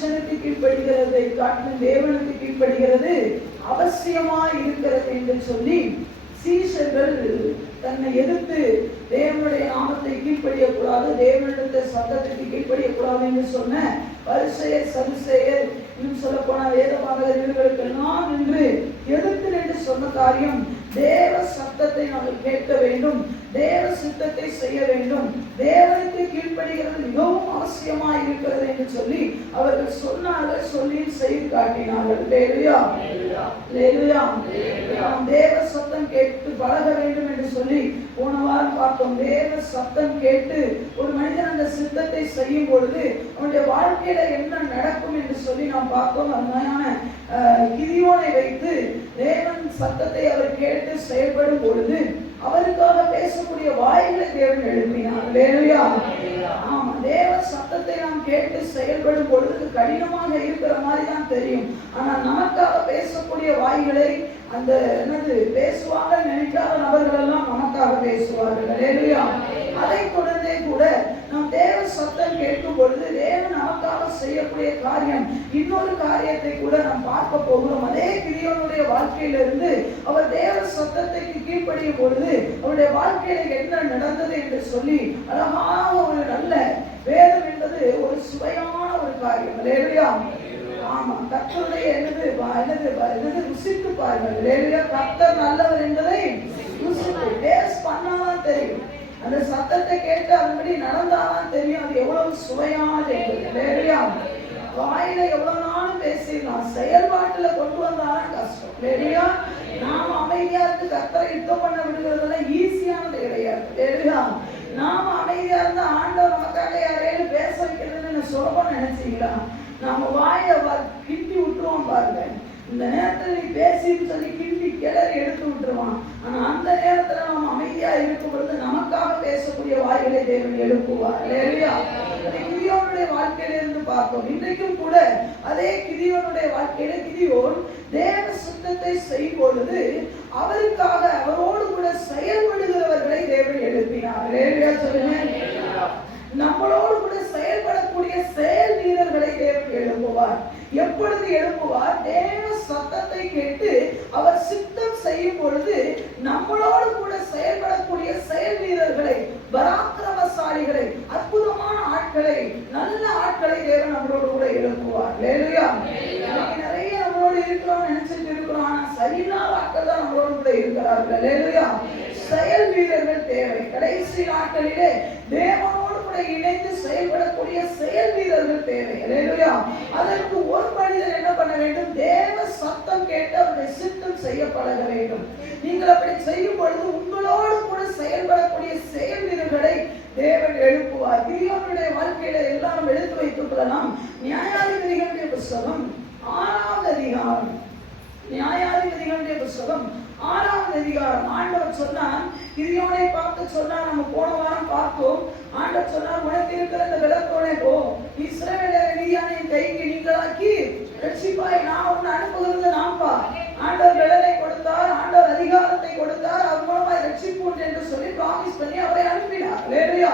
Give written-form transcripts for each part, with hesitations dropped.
மனுஷனுக்கு கீழ்ப்படுகிறதை காட்டிலும் தேவனுக்கு கீழ்ப்படுகிறது அவசியமா இருக்கிறது என்று சொல்லி சீஷர்கள் தன்னை எதிர்த்து தேவனுடைய நாமத்தை கீழ்ப்படியக்கூடாது, தேவனுடைய சத்தத்துக்கு கீழ்ப்படியக்கூடாது என்று சொன்ன பரிசேயர் சதுசேயர் இன்னும் சொல்ல போன வேதபாரகர்களுக்கெல்லாம் நின்று எதிர்த்து என்று சொன்ன காரியம், தேவ சத்தத்தை நாங்கள் கேட்க வேண்டும், தேவ சித்தத்தை செய்ய வேண்டும், தேவனுக்கு கீழ்ப்படுகிறது மிகவும் அவசியமா இருக்கிறது என்று சொல்லி அவர்கள் சொன்னார்கள். சொல்லி செய்து காட்டினார்கள். அல்லேலூயா, அல்லேலூயா. நாம் தேவ சத்தம் கேட்டு பழக வேண்டும் என்று சொல்லி போன வாரம் பார்த்தோம். தேவ சத்தம் கேட்டு ஒரு மனிதன் அந்த சித்தத்தை செய்யும் பொழுது அவனுடைய வாழ்க்கையில என்ன நடக்கும் என்று சொல்லி நாம் பார்த்தோம். அருமையான கிதியோனை வைத்து தேவன் சத்தத்தை அவர் கேட்டு செயல்படும் பொழுது அவருக்காக பேசக்கூடிய வாய்களை தேவன் எழுப்பினார். அல்லேலூயா. ஆமா, தேவ சத்தத்தை நாம் கேட்டு செயல்படும் பொழுது கடினமாக இருக்கிற மாதிரி தான் தெரியும். ஆனா நமக்காக பேசக்கூடிய வாய்களை அந்த என்னது பேசுவாங்க நினைக்காத நபர்கள் எல்லாம் நமக்காக பேசுவார்கள். அல்லேலூயா. அதை தொடர்ந்தே கூட நாம் தேவ சத்தம் கேட்கும் பொழுது தேவன் நமக்காக செய்யக்கூடிய காரியம், இன்னொரு காரியத்தை கூட நாம் பார்க்க போகிறோம். அதே கிதியோனுடைய வாழ்க்கையிலிருந்து அவர் தேவ சத்தத்துக்கு கீழ்ப்படியும் பொழுது அவருடைய வாழ்க்கையில என்ன நடந்தது என்று சொல்லி அழகாக ஒரு நல்ல வேதம் என்பது ஒரு சுவையான ஒரு காரியம். அல்லேலூயா. ஆமா, கர்த்தருடைய என்னது ருசித்து பாருங்கள். அல்லேலூயா. கர்த்தர் நல்லவர் என்பதை ருசித்து டேஸ்ட் பண்ணாதான் தெரியும். அந்த சத்தத்தை கேட்டு அதன்படி நடந்தாதான் தெரியும் அது எவ்வளவு சுவையானது என்பது. அல்லேலூயா. வாயில எவ்வளவு நாளும் பேசிடலாம், செயல்பாட்டுல கொண்டு வந்தாலும் கஷ்டம். அல்லேலூயா. நாம அமைதியா இருந்து கர்த்தரை யுத்தம் பண்ண விடுகிறதெல்லாம் ஈஸியானது கிடையாது. அல்லேலூயா. நாம அமைதியா இருந்தா ஆண்டவர் நமக்காக யாரையும் பேச வைக்கிறதுன்னு சுலபம் நினைச்சீங்களா? நாம வாயை கிண்டி விட்டுருவோம் பாருங்க. இந்த நேரத்துல நீ பேசின்னு சொல்லி கிண்டி கிளறி எடுத்து விட்டுருவான். ஆனா அந்த நேரத்துல நம்ம அமைதியா இருக்கும் பொழுது நமக்காக பேசக்கூடிய வாய்களை தேவன் எழுப்புவார். அல்லேலூயா. கிதியோனுடைய வாழ்க்கையில இருந்து பார்த்தோம். இன்றைக்கும் கூட அதே கிதியோனுடைய வாழ்க்கையில கிதியோன் தேவ சித்தத்தை செய்யும் பொழுது அவருக்காக அவரோடு கூட செயல்படுகிறவர்களை தேவன் எழுப்பினார். அல்லேலூயா சொல்லுங்க. நம்மளோடு கூட செயல்படக்கூடிய செயல் வீரர்களை தேவன் எழுப்புவார். எப்பொழுது எழுப்புவார்? தேவ சத்தத்தை கேட்டு அவர் சித்தம் செய்யும் பொழுது நம்மளோடு கூட செயல்படக்கூடிய செயல் வீரர்களை, பராக்கிரமசாலிகளை, அற்புதமான ஆட்களை, நல்ல ஆட்களை தேவன் நம்மளோடு கூட எழுப்புவார். அல்லேலூயா. நிறைய நம்மளோடு இருக்கிறோம் நினைச்சிட்டு இருக்கிறோம், ஆனா சரியில்லாத ஆட்கள் தான் நம்மளோடு கூட இருக்கிறார்கள். அல்லேலூயா. செயல் வீரர்கள் தேவை. கடைசி நாட்களிலே தேவனோடு கூட இணைந்து செயல்படக்கூடிய செயல் வீரர்கள் தேவை. அல்லேலூயா. அதற்கு ஒரு மனிதன் என்ன பண்ண வேண்டும்? தேவ சத்தம் கேட்டு அவருடைய சித்தம் செய்யப்பட வேண்டும். நீங்கள் அப்படி செய்யும் பொழுது உங்களோடு கூட செயல்படக்கூடிய செயல் வீரர்களை தேவன் எழுப்புவார். கிதியோனுடைய வாழ்க்கையில எல்லாரும் எடுத்து வைத்துக் கொள்ளலாம். நியாயாதிபதிகளுடைய புத்தகம் 6வது அதிகாரம். நியாயாதிபதிகளுடைய புத்தகம் 6வது அதிகாரம். ஆண்டவர் சொன்னார், கிதியோனை பார்த்து சொன்னார், நம்ம போன வாரம் பார்த்தோம். ஆண்டவர் சொன்னார், உனக்கு இருக்கிற இந்த விளக்கோனே போ, இஸ்ரவேலரை மீதியானின் கைக்கு நீங்களாக்கி ரட்சிப்பாய், நான் உன்னை அனுப்புகிறது நான்பா. ஆண்டவர் விடலை கொடுத்தார், ஆண்டவர் அதிகாரத்தை கொடுத்தார், அவர் மூலமாய் ரட்சிப்போம் என்று சொல்லி ப்ராமிஸ் பண்ணி அவரை அனுப்பினார். அல்லேலூயா.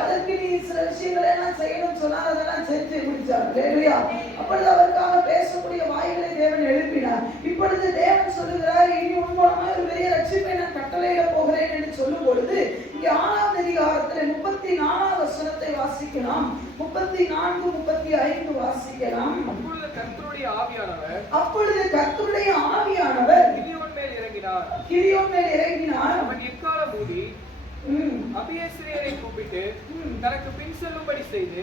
அதற்கு நீ சில விஷயங்களை எல்லாம் செய்யணும்னு சொன்னார், அதெல்லாம் செஞ்சு முடிச்சார். அல்லேலூயா. அப்பொழுது அவருக்காக பேசக்கூடிய வாய்களை தேவன் எழுப்பினார். இப்பொழுது தேவன் சொல்லுகிறார், இனி உன் மூலமாக ஒரு பெரிய ரட்சிப்பை நான் கட்டளையிட போகிறேன் என்று சொல்லும் பொழுது இங்கே 6வது அதிகாரத்தில் 34வது வசனத்தை வாசிக்கலாம். 34, 35 வாசிக்கலாம். அப்பொழுது கர்த்தருடைய ஆவியானவர் கிதியோன் மேல் இறங்கினார். அவன் எக்காளம் ஊதி அபியேஸ்ரியரை கூப்பிட்டு தனக்கு பின் செல்லும்படி செய்து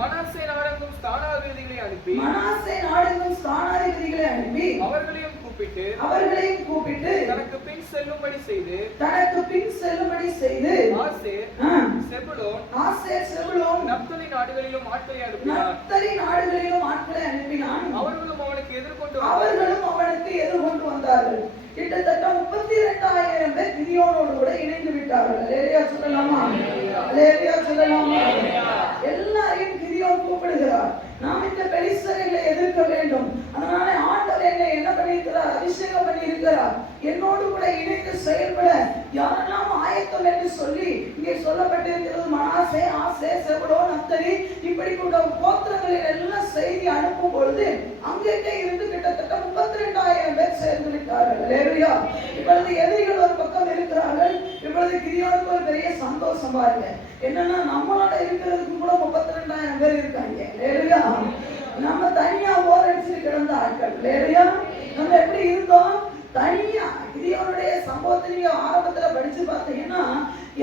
மனாசே நாடெங்கும் ஸ்தானாதிபதிகளை அனுப்பி அவர்களையும் கூப்பிட்டு தனக்கு பின் செல்லும்படி செய்து ஆசேர் செபுலோன் நப்தலி நாடுகளிலும் ஆட்களை அனுப்பினான். அவர்களும் அவனுக்கு எதிர்கொண்டு வந்தார்கள். கிட்டத்தட்ட 32,000 பேர் கிதியோனோடு கூட இணைந்து விட்டார்கள். அல்லேலூயா சொல்லலாமா? அல்லேலூயா சொல்லலாமா? எல்லாரையும் கிதியோன் கூப்பிடுகிறார். நாம் இந்த பெலிஸ்தர்களை எதிர்க்க வேண்டும், அதனால ஆண்டவர் என்னை என்ன பண்ணியிருக்கிறார்? அபிஷேகம் பண்ணி இருக்கிறார். என்னோடு கூட இணைந்து செயல்பட யாரெல்லாம் ஆயத்தம் என்று சொல்லி இங்கே சொல்லப்பட்டிருக்கிறது. மனாசே, ஆசேர், செபுலோன், நப்தலி இப்படிப்பட்ட கோத்திரங்களில் எல்லாம் செய்தி அனுப்பும் பொழுது அங்கேயே இருந்து கிட்டத்தட்ட 32,000 பேர் சேர்ந்து விட்டார்கள். அல்லேலூயா. இப்பொழுது எதிரிகள் ஒரு பக்கம் இருக்கிறார்கள். இப்பொழுது கிதியோனுக்கு ஒரு பெரிய சந்தோஷமா இருக்கு. என்னன்னா நம்மளோட இருக்கிறதுக்கு கூட 32,000 பேர் இருக்காங்க. அல்லேலூயா. நம்ம தனியா போர் அடிச்சு கிடந்த ஆட்கள். அல்லேலூயா. நம்ம எப்படி இருந்தோம்? தனியா. கிதியோனுடைய சம்பவத்தை நீங்க ஆரம்பத்துல படிச்சு பார்த்தீங்கன்னா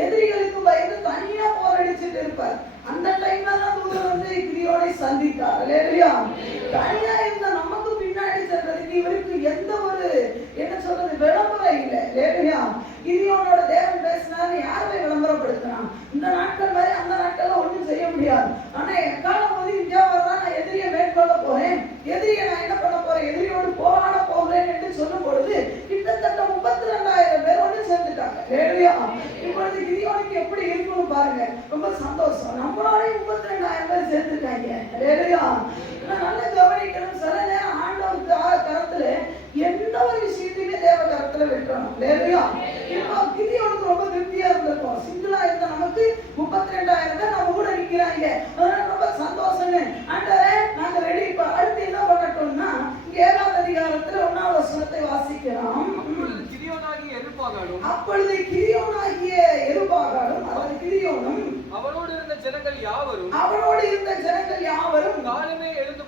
எதிரிகளுக்கு பயந்து தனியா போர் அடிச்சுட்டு இருப்பார். அந்த டைம்ல தான் தூதர் வந்து கிதியோனை சந்தித்தார். அல்லேலூயா. தனியா இருந்த நமக்கு பின்னாடி சென்றதுக்கு இவருக்கு எந்த ஒரு என்ன சொல்றது விளம்பரம் இல்லை. அல்லேலூயா. கிதியோனோட தேவன் பேசினாரு, யாரை விளம்பரப்படுத்தினான்? இந்த நாட்கள் மாதிரி அந்த நாட்கள்ல ஒன்றும் செய்ய முடியாது. ஆனா எக்காலம் போது இந்தியா வரதான் நான் எதிரியை மேற்கொள்ள போறேன், எதிரியை நான் என்ன பண்ண போறேன், எதிரியோடு போராட போகிறேன் என்று சொல்லும் பொழுது கிட்டத்தட்ட 32,000 பேர் ஒன்று சேர்ந்துட்டாங்க. அல்லேலூயா. இப்பொழுது கிதியோனுக்கு எப்படி இருக்குன்னு பாருங்க. ரொம்ப சந்தோஷம். நம்மளோட 32,000 பேர் சேர்ந்துட்டாங்க. அல்லேலூயா. நல்ல கவனிக்கணும். சில நேரம் ஆண்டவருக்கு கரத்துல எந்த ஒரு விஷயத்தையுமே தேவ கரத்துல விட்டுறணும். அல்லேலூயா. இப்போ கிதியோனுக்கு ரொம்ப திருப்தியா இருந்திருக்கும். சிங்கிளா இருந்த நமக்கு 32,000 பேர் நம்ம கூட நிக்கிறாங்க. அதனால ரொம்ப சந்தோஷம். ஆண்டவரே நாங்க ரெடி. இப்ப அடுத்து என்ன பண்ணட்டோம்னா 7ஆம் அதிகாரத்துல 1ஆம் வசனத்தை வாசிக்கிறோம். அப்பொழுது கிதியோனாகிய எருபாகாலும் அதாவது கிதியோனும் அவனோடு இருந்த ஜனங்கள் யாவரும் காலமே எழுந்து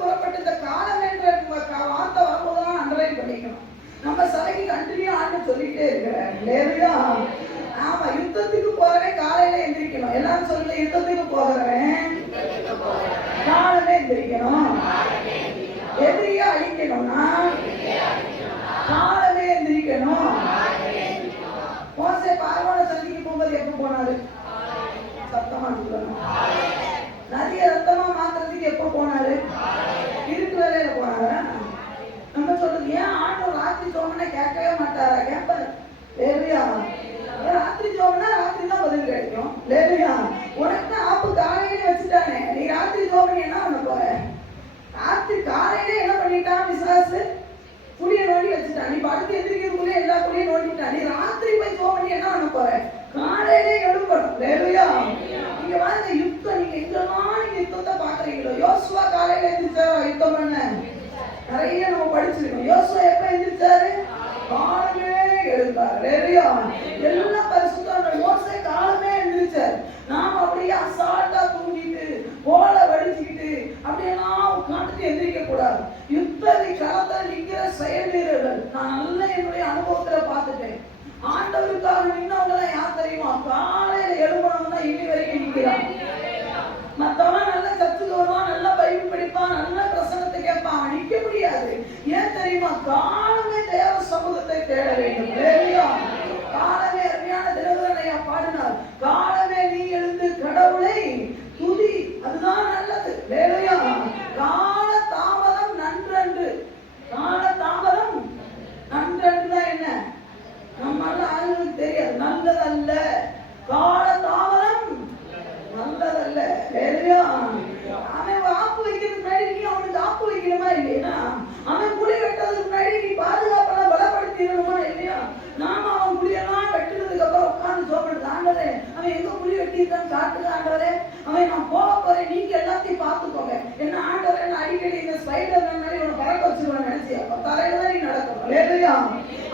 புறப்பட்டு இந்த காலம் என்ற வார்த்தை வரும்போதுதான் அண்டர்லைன் பண்ணிக்கணும். நம்ம சபைக்கு கண்டினியூ ஆண்டு சொல்லிட்டே இருக்கிறேன். இல்லையா? ஆமா, யுத்தத்துக்கு போறவன் காலையில எந்திரிக்கணும். எல்லாரும் சொல்லுங்க, யுத்தத்துக்கு போகிறவன் காலமே எந்திரிக்கணும். எதிரியா அழிக்கணும்னா காலமே எந்திரிக்கணும். மோசே பார்வோனை சந்திக்க போகும்போது எப்ப போனாரு? சத்தமா சொல்லணும். நதிய ரத்தமா மாத்துறதுக்கு எப்ப போனாரு? இருட்டு வேலையில போனாரா? நம்ம சொல்றது ஏன் ஆண்டவர் ராத்திரி சோமனை கேட்கவே மாட்டாரா? கேட்பாரு. லேவியா, ராத்திரி சோமனா ராத்திரி தான் பதில் கிடைக்கும். லேவியா, உனக்கு ஆப்பு காலையில வச்சுட்டானே, நீ ராத்திரி சோமனி என்ன பண்ண போற? ராத்திரி காலையில என்ன பண்ணிட்டான் விசுவாசு? குடியை நோண்டி வச்சுட்டான். நீ படுத்து எந்திரிக்கிறதுக்குள்ளே எல்லா குடியும் நோண்டிட்டான். நீ ராத்திரி போய் சோமனி என்ன பண்ண போற? காலையிலே எழுப்பணும். லேவியா, நீங்க வாங்க யுத்தம். நீங்க எங்கெல்லாம் நீங்க யுத்தத்தை பாக்குறீங்களோ, யோசுவா காலையில எந்திரிச்சாரா யுத்தம் பண்ண? நிறைய நம்ம படிச்சிருக்கோம். யோசுவா எப்ப எந்திரிச்சாரு? காலமே எழுந்தார். லேவியா, எல்லாம் பரிசுத்தவான்கள். மோசே காலமே எந்திரிச்சார். நாம அப்படியே அசால்ட்டா தூங்கிட்டு போல வடிச்சுக்கிட்டு அப்படியெல்லாம் உட்காந்துட்டு எந்திரிக்க கூடாது. யுத்த களத்தில் நிற்கிற செயல் வீரர்கள் நான் நல்ல என்னுடைய அனுபவத்துல பார்த்துட்டேன். ஆண்டவருக்காக நின்னவங்க யார் தெரியுமா? காலையில எழுபணும்னா இன்னி வரைக்கும் நிற்கிறான். மத்தவன் நல்ல கத்துக்கு வருவான், நல்ல பைபிள் படிப்பான், நல்ல பிரசங்கத்தை கேட்பான், நிற்க முடியாது. ஏன் தெரியுமா? காலமே தேவ சமூகத்தை தேட வேண்டும். காலமே அருமையான தினகரனையா பாடினார். காலமே நீ எழுந்து கடவுளை துதி, அதுதான் நல்லது. வேலையா, கால தாமதம் நன்றன்று. கால தாமதம் நன்றன்று என்ன? நம்மளால ஆளுங்களுக்கு தெரியாது. நல்லதல்ல. கால தாமதம் நல்லதல்ல. வேலையா, அவன் ஆப்பு வைக்கிறதுக்கு முன்னாடி நீ அவனுக்கு ஆப்பு வைக்கணுமா இல்லையா? அவன் குழி வெட்டதுக்கு முன்னாடி நீ பாதுகாப்பெல்லாம் பலப்படுத்திடணுமா இல்லையா? நாம அவன் குழியெல்லாம் வெட்டுறதுக்கு அப்புறம் உட்கார்ந்து சோப்படுது. ஆண்டவரே, அவன் எங்க குழி வெட்டியிருக்கான்னு காட்டுது. ஆண்டவரே, அவன் நான் போக போறேன், நீங்க எல்லாத்தையும் பார்த்துக்கோங்க. என்ன ஆண்டவரே, நான் அடிக்கடி இந்த ஸ்பைடர் மாதிரி உன பறக்க வச்சுருவேன் நினைச்சு அப்ப தலையில தான் நீ நடக்கணும். இல்லையா?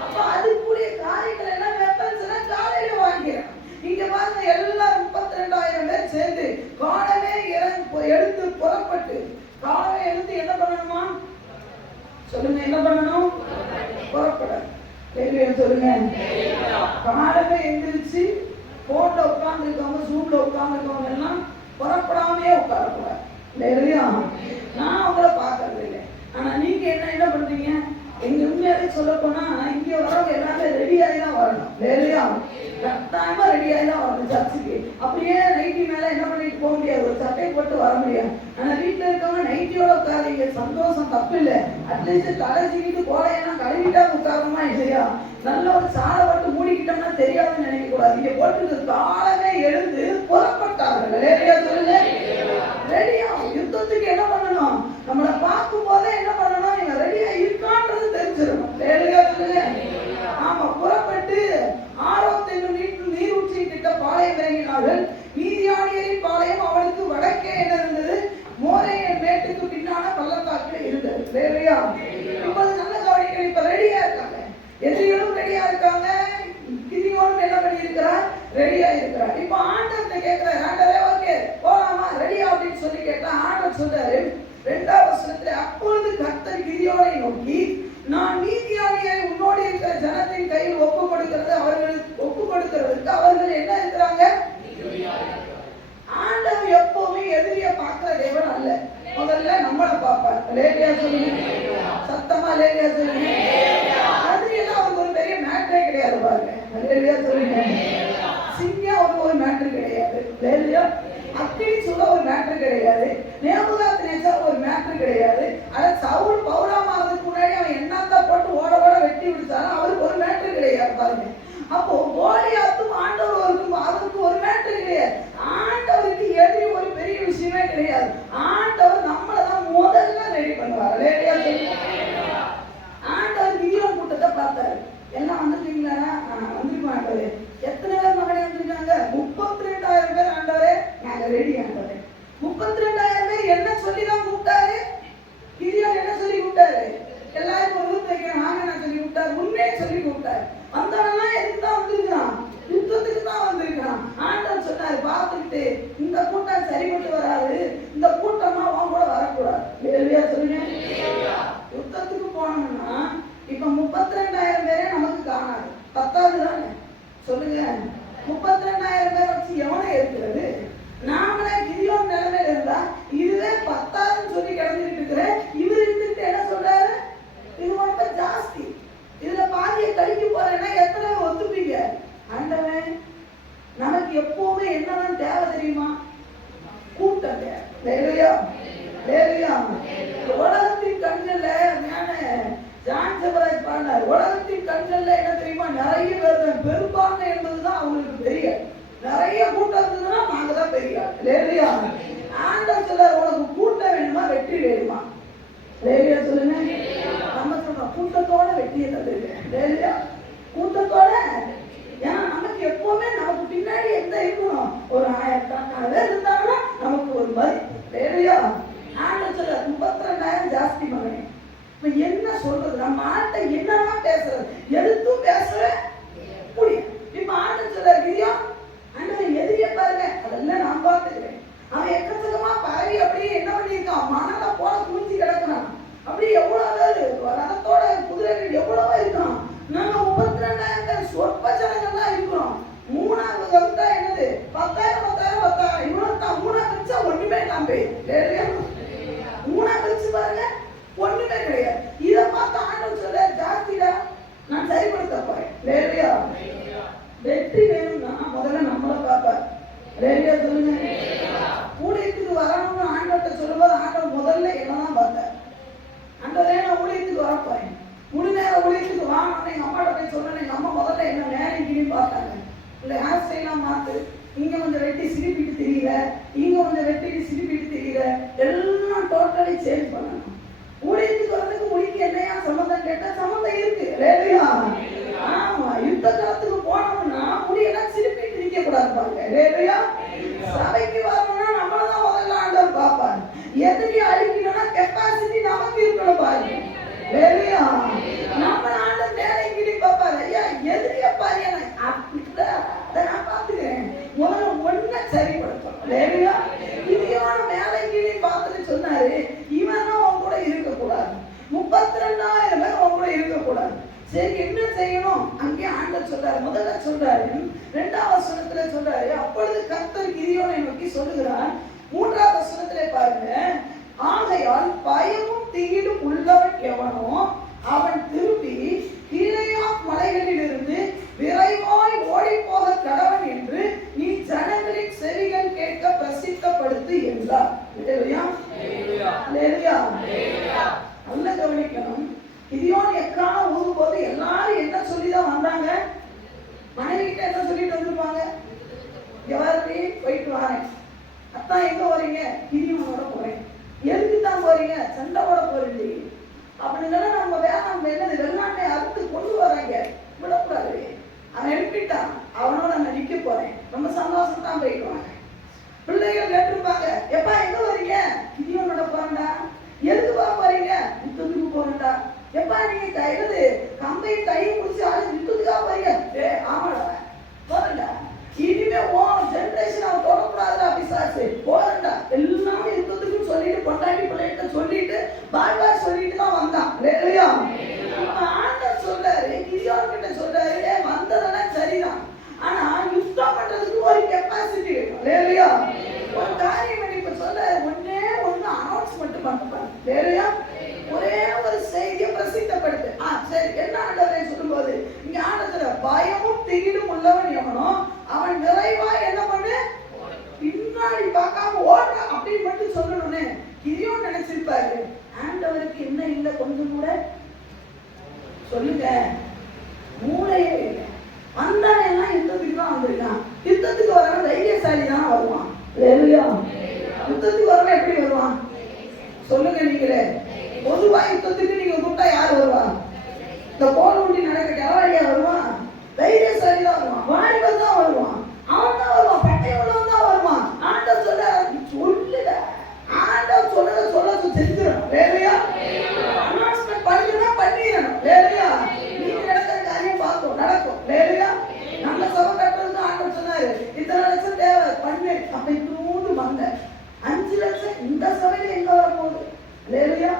அப்ப அதுக்குரிய காரியங்கள் எல்லாம் வெப்பன்ஸ் எல்லாம் காலையில வாங்கிறேன். இங்க பாருங்க, எல்லாரும் 32,000 பேர் சேர்ந்து காலமே எடுத்து புறப்பட்டு காலமே எழுந்து என்ன பண்ணணுமா? சொல்லுங்க, என்ன பண்ணணும்? புறப்பட. சொல்லுங்க. காலமே எந்திரிச்சு போன்ல உட்கார்ந்து இருக்கவங்க, ஜூம்ல உட்கார்ந்து இருக்கவங்க எல்லாம் புறப்படாமே உட்காரக்கூடாது. இல்லையா? நான் அவங்கள பார்க்கறது இல்லை. ஆனா நீங்க என்ன பண்றீங்க? எங்க உண்மையாவே சொல்ல போனா இங்க வரவங்க எல்லாமே ரெடியாகி தான் வரணும். இல்லையா? கட்டாயமா ரெடியாகி தான் வரணும் சர்ச்சுக்கு. அப்படியே நைட்டி மேல என்ன பண்ணிட்டு போக முடியாது, ஒரு சட்டை போட்டு வர முடியாது. ஆனா வீட்டுல இருக்கவங்க நைட்டியோட உட்காருங்க, சந்தோஷம், தப்பு இல்லை. அட்லீஸ்ட் தலை சீக்கிட்டு கோலையெல்லாம் கழுவிட்டா உட்காரமா இல்லையா? நல்ல ஒரு சாலை போட்டு மூடிக்கிட்டோம்னா தெரியாதுன்னு நினைக்க கூடாது. இங்க போட்டு காலமே எழுந்து புறப்பட்டார்கள். இல்லையா? சொல்லுங்க. ரெடியா யுத்தத்துக்கு என்ன பண்ணணும்? நம்மளை பார்க்கும் போதே என்ன பண்ணணும்? நீங்க ரெடியா இருக்கான்றது தெரிஞ்சிடணும். இல்லையா? சொல்லுங்க. ஆமா, புறப்பட்டு ஆரோத் என்னும் நீரூற்றி கிட்ட பாளையம் இறங்கினார்கள். மீதியானியரின் பாளையம் அவனுக்கு வடக்கே என்ன இருந்தது? கர்த்தர் கிதியோனை நோக்கி, நான் மீதியானியை உன்னோடு இருக்கிற ஜனத்தின் கையில் ஒப்புக் கொடுக்கிறதுக்கு அவர்கள் என்ன இருக்கிறாங்க? ஆண்டவர் எப்பவுமே எதிரிய பார்க்கிற தேவன் அல்ல. முதல்ல நம்மளை பார்ப்பார். லேலியா சொல்லுங்க, சத்தமா லேலியா சொல்லுங்க. எதிரியெல்லாம் அவருக்கு ஒரு பெரிய மேட்டரே கிடையாது பாருங்க. லேலியா சொல்லுங்க. சிங்கம் அவருக்கு ஒரு மேட்டர் கிடையாது. லேலியா அக்கினி சொல்ல ஒரு மேட்டர் கிடையாது. நேபுகாத்நேச்சார் ஒரு மேட்டர் கிடையாது. ஆனா சவுல் பௌராமாறதுக்கு முன்னாடி அவன் என்னத்தான் போட்டு ஓட ஓட வெட்டி விடுத்தாலும் அவருக்கு ஒரு மேட்டர் கிடையாது பாருங்க. அப்போ கோலியாத்தும் ஆண்டவருக்கும் அவருக்கு ஒரு மேட்டர் கிடையாது. ஆண்டவருக்கு எதிரி ஒரு பெரிய விஷயமே கிடையாது. ஆண்டவர் நம்மளை தான் முதல்ல ரெடி பண்ணுவார். ஆண்டவர் கிதியோன் கூட்டத்தை பார்த்தாரு. எல்லாம் வந்துட்டீங்களா? வந்திருக்கோம் ஆண்டவரே. எத்தனை பேர் மகனே வந்திருக்காங்க? 32,000 பேர் ஆண்டவரே. நாங்க ரெடி ஆண்டவரே. 32,000 பேர் என்ன சொல்லிதான் கூப்பிட்டாரு? கிதியோன் என்ன சொல்லி கூப்பிட்டாரு? எல்லாருக்கும் ஒரு ஊத்து வைக்கிறேன் வாங்க நான் சொல்லி கூப்பிட்டாரு. உண்மையை சொல்லி கூப்பிட்டாரு. வந்தவனெல்லாம் எதுக்கு தான் வந்திருக்கிறான்? யுத்தத்துக்கு தான் வந்திருக்கிறான். ஆண்டவர் சொன்னாரு, பார்த்துக்கிட்டு இந்த கூட்டம் சரிபட்டு வராது, இந்த கூட்டமா அவன் கூட வரக்கூடாது. இல்லையா சொல்லுங்க. யுத்தத்துக்கு போனோம்னா இப்ப 32,000 பேரே நமக்கு காணாது. 10வது தானே சொல்லுங்க. 32,000 பேர் வச்சு எவனை இருக்கிறது? நாமளே கிதியோன் நிலைமையில இருந்தா இதுவே 10,000 சொல்லி கிடந்துட்டு இருக்கிற இவர் இருந்துட்டு என்ன சொல்றாரு? இது மட்டும் ஜாஸ்தி, இதுல பாதியை கழிக்க போறேன்னா எத்தனை ஒத்துப்பீங்க? ஆண்டவன் நமக்கு எப்பவுமே என்னதான் தேவை தெரியுமா? கூட்டம் தேவை. லேலுயா லேலுயா. உலகத்தின் கண்கள்ல ஜான் ஜெபராஜ் பாடினார், உலகத்தின் கண்கள்ல என்ன தெரியுமா? நிறைய பேர் பெரும்பான்மை என்பதுதான் அவங்களுக்கு தெரியாது. நிறைய கூட்டம் இருந்ததுன்னா நாங்க தான் பெரிய லேலியா. ஆண்டவர் சொல்ல, உனக்கு கூட்டம் வேணுமா வெற்றி வேணுமா? லேலியா சொல்லுங்க. நம்ம சொல்றோம் கூட்டத்தோட வெற்றியை தந்துருக்கேன். லேலியா கூட்டத்தோட. ஏன்னா நமக்கு எப்பவுமே நமக்கு பின்னாடி எந்த இருக்கணும்? ஒரு 1000 பேர் இருந்தாங்கன்னா நமக்கு ஒரு மதிப்பு. லேலியா ஆண்டவர் சொல்ல, 32,000 ஜாஸ்தி மகனே. இப்ப என்ன சொல்றது? நம்ம ஆட்டை என்னதான் பேசுறது? எடுத்தும் பேசவே முடியும். இப்ப ஆண்டவர் சொல்ல, கிதியோன் ஆண்டவர் எதிரிய பாருங்க, அதெல்லாம் நான் பார்த்துக்கிறேன். அவன் எக்கச்சக்கமா பரவி அப்படியே என்ன பண்ணியிருக்கான்? மணல போல குளிச்சு கிடக்குறான். அப்படியே எவ்வளவு ரதத்தோட குதிரைகள் எவ்வளவா இருக்கான். நாங்க 32,000 சொற்ப ஜனங்கள்லாம் இருக்கிறோம். 3வது வகுத்தா என்னது? 10,000 இவ்வளவு தான். 3 பிரிச்சா ஒண்ணுமே இல்லாம போயிடும். 3 பிரிச்சு பாருங்க, ஒண்ணுமே கிடையாது. இதை பார்த்து ஆண்டவர் சொல்ல, ஜாஸ்திடா நான் சரிப்படுத்த போறேன். லேலியா வெற்றி வேணும்னா முதல்ல நம்மளை பார்ப்பார். லேலியா சொல்லுங்க. ஊழியத்துக்கு வரணும்னு ஆண்டவர்கிட்ட சொல்லும்போது ஆண்டவர் முதல்ல என்னதான் பார்த்தார்? ஆண்டவரே நான் ஊழியத்துக்கு வரப்போறேன், முழு நேரம் ஊழியத்துக்கு வாங்கணும்னு எங்க அம்மாட்ட போய் சொன்னேன். எங்க அம்மா முதல்ல என்ன மேனேஜ்னு பார்த்தாங்க. இல்லை ஹேர் ஸ்டைலாம் மாத்து, இங்க கொஞ்சம் வெட்டி சிரிப்பிட்டு தெரியல, இங்க கொஞ்சம் வெட்டிட்டு சிரிப்பிட்டு தெரியல, எல்லாம் டோட்டலி சேஞ்ச் பண்ணணும். ஊழியத்துக்கு வரதுக்கு முடிக்கு என்னையா சம்மந்தம் கேட்டா சம்மந்தம் இருக்கு. லேலியா ஆமா. யுத்த காலத்துக்கு போனோம்னா முடியெல்லாம் சிரிப்பிட்டு நிக்க கூடாது பாருங்க. லேலியா சபைக்கு வரணும்னா நம்மளதான் முதல்ல ஆண்டவர் பார்ப்பாரு. எதிரி அழிக்கணும்னா கெப்பாசிட்டி நமக்கு இருக்கணும் பாருங்க. லேலியா நம்ம ஆண்டவர் வேலைக்கு பார்ப்பாரு. ஐயா எதிரிய பாரு, அதை நான் பார்த்துக்கிறேன். முதல்ல ஒன்ன சரிப்படுத்தணும். லேலியா கிதியோன் வேலைக்கு பார்த்துட்டு சொன்னாரு, இவனும் உன் கூட இருக்கக்கூடாது, 32,000 பேர் உன் கூட இருக்கக்கூடாது. சரி என்ன செய்யணும்? அங்கே ஆண்டவர் சொல்றாரு. முதல்ல சொல்றாரு, 2வது வசனத்துல சொல்றாரு, அப்பொழுது கர்த்தர் கிதியோனை நோக்கி சொல்லுகிறார். 3வது வசனத்திலே பாருங்க, ஆகையால் பயமும் திகிலும் உள்ளவன் எவனோ அவன் திரும்பி கீலேயாத் மலைகளிலிருந்து விரைவாய் ஓடி போக கடவன் என்று நீ ஜனங்களின் செவிகள் கேட்க பிரசித்தப்படுத்து என்றார். நல்ல கவனிக்கணும். கிதியோன் எக்காலம் ஊதும் போது எல்லாரும் என்ன சொல்லிதான் வந்தாங்க? மனைவி கிட்ட என்ன சொல்லிட்டு வந்திருப்பாங்க? எவரி போயிட்டு வரேன். அத்தான் எங்க போறீங்க? கிதியோனோட போறேன். எதுக்கு தான் போறீங்க? சண்டை போட போறீங்க. அப்படின்னா நம்ம வேணாம் என்னது வெள்ளாட்டை அறுத்து கொண்டு வராங்க, விடக்கூடாது. அவன் எழுப்பிட்டான், அவனோட நான் நிக்க போறேன். ரொம்ப சந்தோஷம் தான் போயிடுவாங்க. பிள்ளைகள் கேட்டிருப்பாங்க, எப்பா எங்க வரீங்க? கிதியோனோட போறேன்டா. எதுக்கு போறீங்க? யுத்தத்துக்கு போறேன்டா. எப்பா நீங்க கைது கம்பையும் கையும் முடிச்சு யுத்தத்துக்காக போறீங்க? ஆமாடா போறேன்டா. இனிமே ஜெனரேஷன் அவன் தொடக்கூடாதுடா பிசாசு. போறேன்டா. எல்லாமே கிதியோன் நினைச்சிருப்பாரு, ஆண்டவருக்கு என்ன இல்லை கொஞ்சம் கூட சொல்லுங்க, மூளையே இல்லை. வந்தானே எல்லாம் யுத்தத்துக்கு தான் வந்திருக்கான். யுத்தத்துக்கு வரவன் தைரியசாலி தான் வருவான். இல்லையா? யுத்தத்துக்கு வரவன் எப்படி வருவான் சொல்லுங்க நீங்களே. பொதுவா யுத்தத்துக்கு நீங்க கூப்பிட்டா யார் வருவா? இந்த போல் ஊட்டி நடக்க கிளவாடியா வருவான்? தைரியசாலி தான் வருவான், வாலிபன் தான் வருவான், அவன் தான் வருவான், பட்டை உள்ளவன் தான் வருவான். ஆண்டவர் சொல்ல சொல்லுல, ஆண்டவர் சொல்ல சொல்ல செஞ்சிடணும். வேலையா அனௌன்ஸ்மெண்ட் பண்ணினா பண்ணிடணும். வேலையா நீங்க நடக்கிற காரியம் பார்க்கும் நடக்கும். வேலையா நம்ம சபை கட்டுறது ஆண்டவர் சொன்னாரு, இத்தனை லட்சம் தேவை பண்ணு. அப்ப இப்போது வந்த 5 லட்சம் இந்த சபையில எங்க வரப்போகுது? வேலையா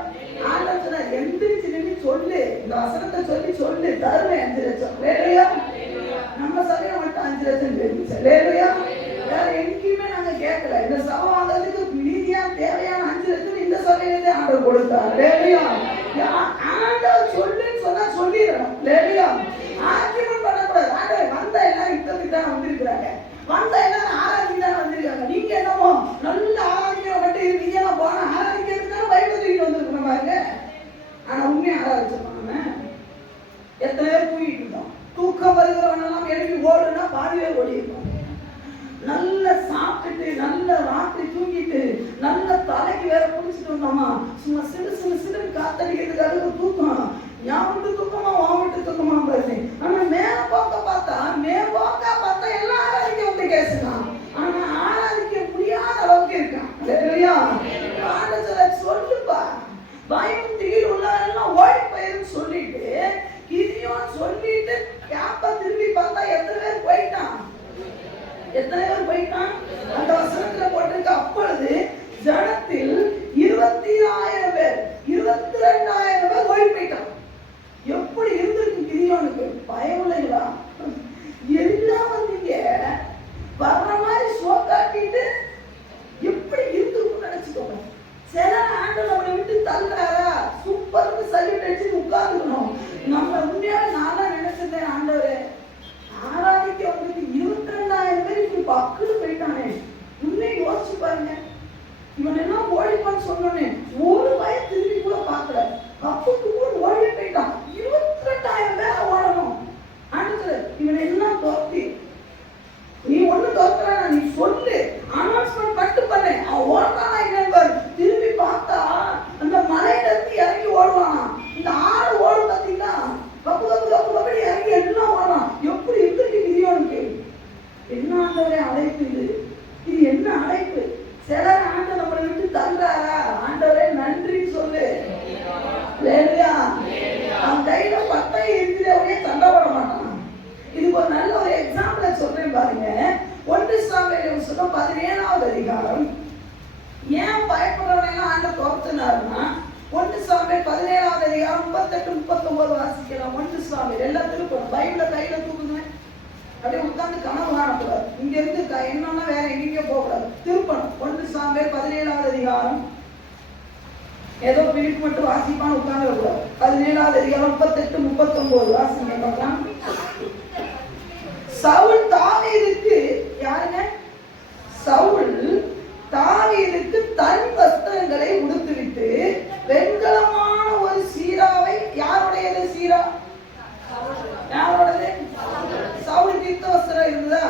ஆண்டவர் சொன்னார், எந்திரிச்சு நின்று சொல்லு, இந்த வசனத்தை சொல்லி சொல்லு, தருவேன் 5 லட்சம். வேலையா நம்ம சபையில மட்டும் 5 லட்சம் தெரிஞ்சு. வேலையா வேற எங்கேயுமே நாங்க கேட்கல. இந்த சபை வாங்குறதுக்கு மீதியா தேவையான 5 லட்சம் இந்த சபையிலே ஆண்டவர் கொடுத்தார். வேலையா ஆண்டவர் சொல்லுன்னு சொன்னா சொல்லிடணும். வேலையா ஆர்கியூமெண்ட் பண்ணக்கூடாது. ஆண்டவர் வந்த எல்லாம் யுத்தத்துக்கு தான் வந்திருக்கிறாங்க, வந்த எல்லாரும் ஆராய்ச்சி தானே வந்திருக்காங்க. நீங்க என்னமோ நல்ல ஆராய்ச்சியை மட்டும் இருக்கீங்க, போன ஆராய்ச்சிக்கிறதுக்கான பைபிள் தூக்கிட்டு வந்திருக்கணும் பாருங்க. ஆனா உண்மையை ஆராய்ச்சிப்பாங்க. எத்தனை பேர் தூங்கிட்டு இருந்தோம்? தூக்கம் வருகிறவனெல்லாம் எழுப்பி ஓடுனா பாதி பேர் ஓடி இருக்கோம். நல்ல சாப்பிட்டுட்டு நல்ல ராத்திரி தூங்கிட்டு நல்ல தலைக்கு வேற குடிச்சிட்டு வந்தோமா, சும்மா சிறு சிறு சிறு காத்தடிக்கிறதுக்காக தூக்கம். ஞாபகத்து தூக்கமா வாமிட்டு தூக்கமா பாருங்க. ஆனா மேல போக்க பார்த்தா எல்லாம் ஆராதிக்க வந்து கேசுதான். ஆனா ஆராதிக்க முடியாத அளவுக்கு இருக்கான். இல்லையா? சொல்லுப்பா, பயம் திகில் உள்ளவெல்லாம் ஓடி போயிருன்னு சொல்லிட்டு கிதியோன் சொல்லிட்டு கேப்ப திரும்பி பார்த்தா எத்தனை பேர் போயிட்டான்? எத்தனை பேர் போயிட்டான்? அந்த வசனத்துல போட்டிருக்க, அப்பொழுது ஜனத்தில் 20,000 பேர் 22,000 பேர் ஓடி போயிட்டான். எப்படி இருந்திருக்கு கிதியோனுக்கு? பயமில்லைங்களா? எல்லாம் வந்தீங்க வர்ற மாதிரி சோ காட்டிட்டு எப்படி இருக்குன்னு நினைச்சுக்கோங்க. சில ஆண்டு நம்மளை விட்டு தள்ளுறாரா, சூப்பர்னு சல்யூட் அடிச்சு உட்கார்ந்துக்கணும். நம்ம உண்மையாக நான்லாம் நினைச்சிருந்தேன், ஆண்டவரே ஆராதிக்க வந்துட்டு 22,000 பேர் இப்படி பக்குன்னு போயிட்டானே. உண்மையை யோசிச்சு பாருங்க. இவன் எல்லாம் ஓடிப்பான்னு சொன்னோன்னே ஒரு வயசு திரும்பி கூட பார்க்கல, அப்புக்கு கூட ஓடி போயிட்டான். 22,000 பேரை ஓடணும். ஆண்டவர் இவன் எல்லாம் தோத்தி, நீ ஒண்ணு தோத்துறா, நீ சொல்லு, அனௌன்ஸ்மெண்ட் மட்டும் பண்ணு. அவன் ஓடுறானா என்னன்னு திரும்பி பார்த்தா அந்த மலையில இருந்து இறங்கி ஓடுவானா. இந்த ஆடு ஓடும் பார்த்தீங்கன்னா கப்பு கப்பு கப்பு கப்படி இறங்கி எல்லாம் ஓடலாம். எப்படி இருக்கு கிதியோனுக்கு? என்ன ஆண்டவரே அழைப்பு இது? இது என்ன அழைப்பு? சிலர் ஆண்டவர் நம்மளை விட்டு தள்ளுறாரா, ஆண்டவரே நன்றி சொல்லு. இல்லையா? அவன் கையில பட்டை இருக்கிறவனே சண்டை போட மாட்டான். இதுக்கு ஒரு நல்ல ஒரு எக்ஸாம்பிள் சொல்றேன் பாருங்க. 1 சாமுவேல் 17வது அதிகாரம். ஏன் பயப்படுறவங்க ஆண்டவர் துரத்துனாருன்னா, 1 சாமுவேல் 17வது அதிகாரம் 38 39 வாசிக்கலாம். 1 சாமுவேல் எல்லாத்துக்கும் பைபிள கையில தூக்குங்க, அப்படியே உட்கார்ந்து கனவு காணக்கூடாது. இங்க இருந்து என்னன்னா வேற எங்கேயோ போகக்கூடாது, திருப்பணும். 1 சாமுவேல் 17வது அதிகாரம். ஏதோ பிரிப்பு மட்டும் வாசிப்பான்னு உட்கார்ந்து கூடாது. 17வது அதிகாரம் 38 39 வாசிங்க பார்க்கலாம். சவுல் தாவீதுக்கு, யாருங்க? சவுல் தாவீதுக்கு தன் வஸ்திரங்களை உடுத்துவிட்டு வெண்கலமான ஒரு சீராவை, யாருடையது சீரா? யாரோடது? சவுல் தீர்த்த வஸ்திரம் இருந்ததா?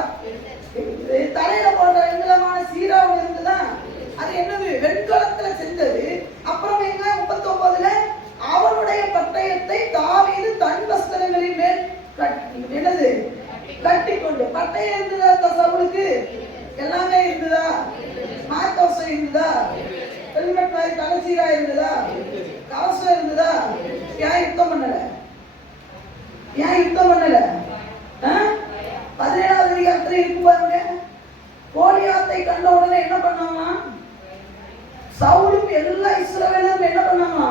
தலையில போடுற வெண்கலமான சீராவும் இருந்ததா? அது என்னது? வெண்கலத்துல செஞ்சது. அப்புறம் எங்க 39ல அவனுடைய பட்டயத்தை தாவீது தன் வஸ்திரங்களின் மேல் என்னது கட்டிக்கொண்டு. பட்டயம் இருந்ததா சவுலுக்கு? எல்லாமே இருந்ததா? மார்க்கவசம் இருந்ததா? ஹெல்மெட் மாதிரி தலைச்சீரா இருந்ததா? கவசம் இருந்ததா? ஏன் யுத்தம் பண்ணல? ஏன் யுத்தம் பண்ணல? 17வது அதிகாரத்துல இருக்கு பாருங்க. கோலியாத்தை கண்ட உடனே என்ன பண்ணாமா? சவுலும் எல்லா இஸ்ரவேலரும் என்ன பண்ணாமா?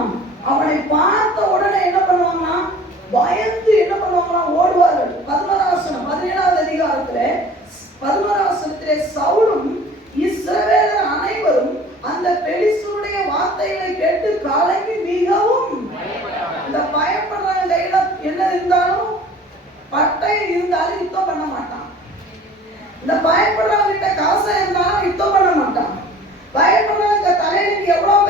அவனை பார்த்த உடனே என்ன பண்ணுவாங்க? பயந்து என்ன பண்ணுவாங்க? ஓடுவார்கள். 17வது அதிகாரத்துல 11வது வசனத்திலே சவுலும் இஸ்ரவேலர் அனைவரும் அந்த பெலிஸ்தருடைய வார்த்தைகளை கேட்டு கலங்கி மிகவும் இந்த பயப்படுறவங்க கையில என்ன இருந்தாலும் பட்டை இருந்தாலும் யுத்தம் பண்ண மாட்டான். இந்த பயப்படுறவங்க கிட்ட கவசம் இருந்தாலும் யுத்தம் பண்ண மாட்டான். பயப்படுறவங்க தலையில எவ்வளவு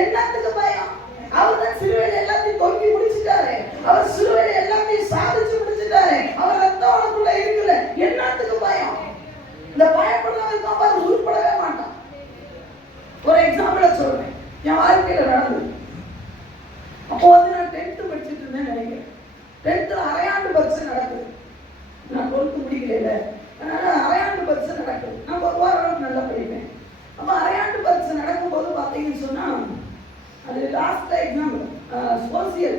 என்னத்துக்கு பயம்? அவர் தான் சிலுவையில எல்லாத்தையும் தொங்கி முடிச்சிட்டாரு. அவர் சிலுவையில எல்லாத்தையும் சாதிச்சு முடிச்சிட்டாரு. அவர் ரத்தம் உனக்குள்ள இருக்குல்ல, என்னத்துக்கு பயம்? இந்த பயப்படுறவன் தான் பாரு உருப்படவே மாட்டான். ஒரு எக்ஸாம்பிள் சொல்றேன், என் வாழ்க்கையில நடந்தது. அப்போ வந்து நான் 10th படிச்சுட்டு இருந்தேன் நினைக்கிறேன். 10th அரையாண்டு பரிசு நடக்குது. நான் 12th முடிக்கல, அதனால அரையாண்டு பரிசு நடக்குது. நான் ஓரளவுக்கு நல்லா படிப்பேன். அப்ப அரையாண்டு பரிசு நடக்கும்போது பார்த்தீங்கன்னு சொன்னா அது லாஸ்ட் எக்ஸாம் சோசியல்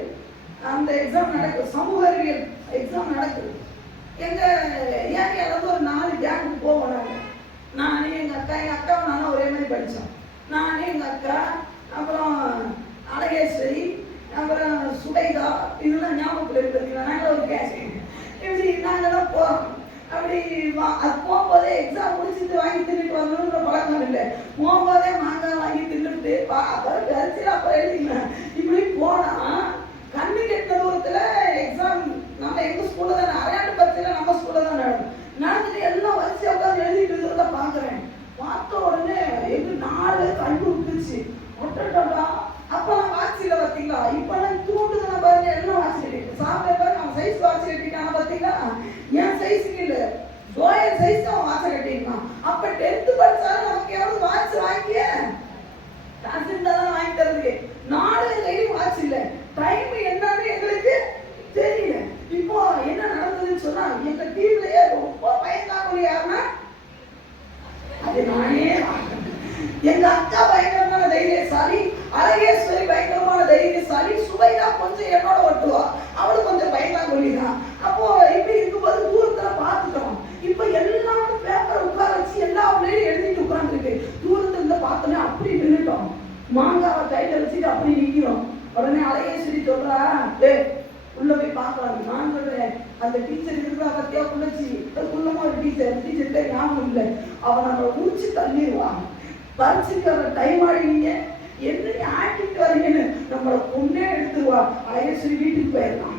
அந்த எக்ஸாம் நடக்குது, சமூக அறிவியல் எக்ஸாம் நடக்குது. எங்க ஏரியால வந்து ஒரு 4 கேங்கு போவோம். நானே எங்க அக்காவும் நானும் ஒரே மாதிரி படித்தோம். நானே எங்க அக்கா, அப்புறம் அழகேஸ்வரி, அப்புறம் சுபைதா, இதெல்லாம் ஞாபகத்தில் இருக்கிறீங்களா? நாங்கள் ஒரு கேஸ் இப்படி நாங்கள்லாம் போகிறோம். அப்படி அது போகும்போதே எக்ஸாம் முடிச்சுட்டு வாங்கி தின்னுட்டு வரணுன்ற பழக்கம் இல்லை. போகும்போதே மாங்காய் வாங்கி தின்னுட்டு அப்புறம் கரிசியில் அப்புறம் எழுதிக்கலாம். இப்படி போனால் கண்ணு கெட்ட தூரத்தில் எக்ஸாம் நம்ம எங்கள் ஸ்கூலில் தான் அரையாண்டு பரிசையில் நம்ம ஸ்கூலில் தான் நடந்துட்டு எல்லாம் வரிசையாக உட்காந்து எழுதிட்டு இருக்கிறத பார்க்குறேன். பார்த்த உடனே எங்க 4 கண்டு விட்டுச்சு. ஒட்டா அப்பெல்லாம் வாட்சியில் பார்த்தீங்களா? இப்பெல்லாம் தூண்டுதுன்னா பாருங்க, எல்லாம் வாட்சி கட்டிட்டு சாப்பிட்ற பாருங்க. அவன் சைஸ் வாட்சி கட்டிட்டான பார்த்தீங்களா? என் சைஸுக்கு இல்லை, ஜோயல் சைஸ் அவன் வாட்சை கட்டிருக்கான். அப்ப 10th படிச்சாலும் நமக்கு எவ்வளவு வாட்ச் வாங்கிய தான் வாங்கி தரதுக்கு 4 கையிலும் வாட்ச் இல்லை. டைம் என்னன்னு எங்களுக்கு தெரியல. இப்போ என்ன நடந்ததுன்னு சொன்னா எங்க டீம்லயே ரொம்ப பயந்தாங்க. யாருன்னா அது நானே. எங்க அக்கா பயங்கரமான தைரியசாலி, அழகேஸ்வரி பயங்கரமான தைரியசாலி, சுபைதா கொஞ்சம் என்னோட ஒட்டுவா, அவளுக்கு கொஞ்சம் பயந்தாங்கொல்லிதான். அப்போ இப்படி இருக்கும்போது தூரத்துல பார்த்துட்டோம். இப்ப எல்லாரும் பேப்பர் உட்கார வச்சு எல்லா பிள்ளையும் எழுதிட்டு உட்கார்ந்துருக்கு. தூரத்துல இருந்து பார்த்தோன்னே அப்படி நின்றுட்டோம். மாங்காவை கையில வச்சுட்டு அப்படி நிக்கிறோம். உடனே அழகேஸ்வரி சொல்றா, உள்ள போய் பார்க்கலாம். நான் சொல்றேன், அந்த டீச்சர் இருக்கிறா பத்தியா புள்ளச்சி, குள்ளமா ஒரு டீச்சர் பேர் ஞாபகம் இல்லை. அவன் நம்மளை முடிச்சு தள்ளிடுவான். பரிசுக்கு அவர் டைம் ஆடுவீங்க, என்ன ஆட்டிட்டு வரீங்கன்னு நம்மளை கொண்டே எடுத்துருவா. அழகேஸ்வரி வீட்டுக்கு போயிடலாம்.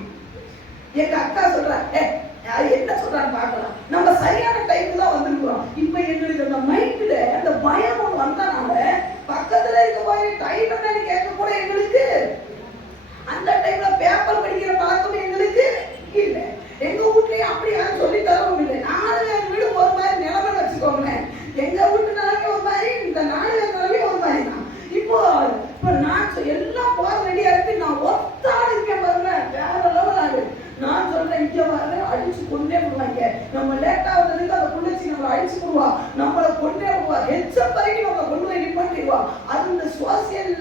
எங்க அக்கா சொல்றா, என்ன சொல்றான்னு பார்க்கலாம், நம்ம சரியான டைமுக்கு தான் வந்திருக்கிறோம். இப்ப எங்களுக்கு அந்த மைண்ட்ல அந்த பயம் வந்தனால பக்கத்துல இருக்க போய் டைம் என்னன்னு கேட்க கூட எங்களுக்கு அந்த டைம்ல பேப்பர் படிக்கிற பழக்கம் எங்களுக்கு இல்லை. எங்க வீட்லயும் அப்படி யாரும் சொல்லி தரவும் இல்லை. 4 வீடு ஒரு மாதிரி நிலைமை வச்சுக்கோங்களேன். எங்க வீட்டு நிலைமை ஒரு மாதிரி, இந்த 4 நிலைமை ஒரு மாதிரி தான். இப்போ நான் எல்லாம் போற ரெடியா இருக்கு. நான் ஒத்தாடு இருக்கேன் பாருங்க, வேற லெவல் ஆடு. நான் சொல்றேன், இங்க வர அடிச்சு கொண்டே போடுவாங்க. நம்ம லேட்டா வந்ததுக்கு அந்த புள்ளச்சி நம்மளை அடிச்சு போடுவா, நம்மளை கொண்டே போடுவா, ஹெச்எம் வரைக்கும் நம்மளை கொண்டு போய் நிப்பாட்டிடுவா. அது இந்த சோசியல்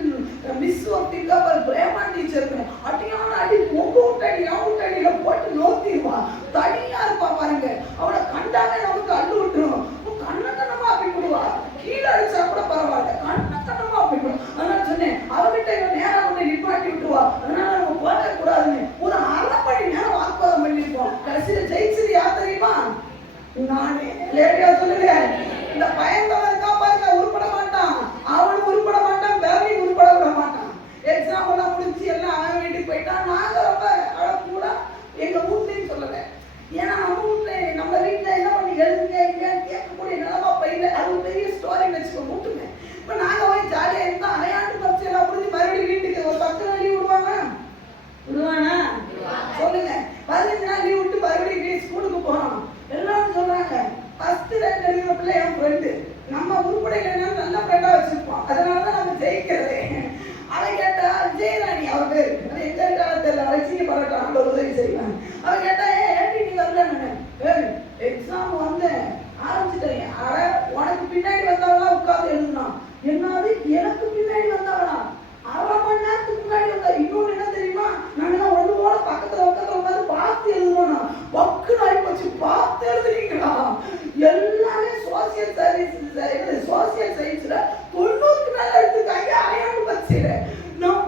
மிஸ் ஒருத்திங்க பிரேமா டீச்சருக்கு அடியான அடி, உங்க விட்டடி அவன் விட்டடியில போட்டு நோத்திடுவா. தனியா இருப்பா பாருங்க. அவளை கண்டாலே நமக்கு அள்ளு விட்டுரும். கண்ணக்கண்ணமா அப்படி போடுவா, கீழே அடிச்சா கூட பரவாயில்ல, கண்ணக்கண்ணமா அப்படி போடும். அதனால சொன்னேன், அவகிட்ட இவன் நேரம் கொண்டு நிப்பாட்டி விட்டுருவா. அதனால நம்ம போக கூடாதுன்னு ஒரு 1/2 மணி நேரம் வாக்குவாதம் பண்ணிருப்போம். கடைசியில ஜெயிச்சது யார் தெரியுமா? நானே. லேடியா சொல்லுங்க, இந்த பயந்தவன் இருக்கா பாருங்க, உருப்பட மாட்டான். அவனும் உருப்பட மாட்டான், வேலையும் உருப்பட விட மாட்டான். எக்ஸாம் எல்லாம் முடிச்சு எல்லாம் அவன் வீட்டுக்கு போயிட்டான். நாங்க ரொம்ப அழக்கூட எங்க வீட்லயும் சொல்லல. ஏன்னா நம்ம வீட்டுல என்ன பண்ணி எழுதுங்க இல்லையான்னு கேட்கக்கூடிய நிலமா பயில, அது ஒரு பெரிய ஸ்டோரி வச்சுக்கோ விட்டுங்க. இப்ப நாங்க போய் ஜாலியா இருந்தா அரையாண்டு பரிசு எல்லாம் முடிஞ்சு மறுபடியும் வீட்டுக்கு ஒரு 10 நாள் லீவ் விடுவாங்க. விடுவானா சொல்லுங்க? 15 நாள் லீவ் விட்டு மறுபடியும் ஸ்கூலுக்கு போறோம். எல்லாரும் சொல்றாங்க, ஃபர்ஸ்ட் 2 எழுதுற பிள்ளை என் ஃப்ரெண்டு, நம்ம உருப்படையில நல்ல ஃப்ரெண்டா வச்சிருப்போம், அதனாலதான் நம்ம ஜெயிக்கிறது. அவன் கேட்டா ஜெயராணி, அவன் பேரு எங்க இருக்காலும் தெரியல, வச்சிங்க பரட்டான் உதவி செய்வாங்க. அவன் கேட்டா, ஏன்டி நீ வரலன்னு. எக்ஸாம் வந்து ஆரம்பிச்சுட்டேன். உனக்கு பின்னாடி வந்தவனா உட்கார்ந்து எழுதுனான். என்னது எனக்கு பின்னாடி வந்தவனா? 1/2 மணி நேரத்துக்கு முன்னாடி வந்தா. இன்னொன்னு என்ன தெரியுமா, நாங்கதான் ஒண்ணு போல பக்கத்துல உட்காந்து பார்த்து எழுதணும். பக்குன்னு ஆகி போச்சு. பார்த்து எழுதுறீங்களா? எல்லாமே சோசியல் சயின்ஸ்ல 90க்கு மேல எடுத்துக்காங்க. அரையாண்டு பரிசையில நான்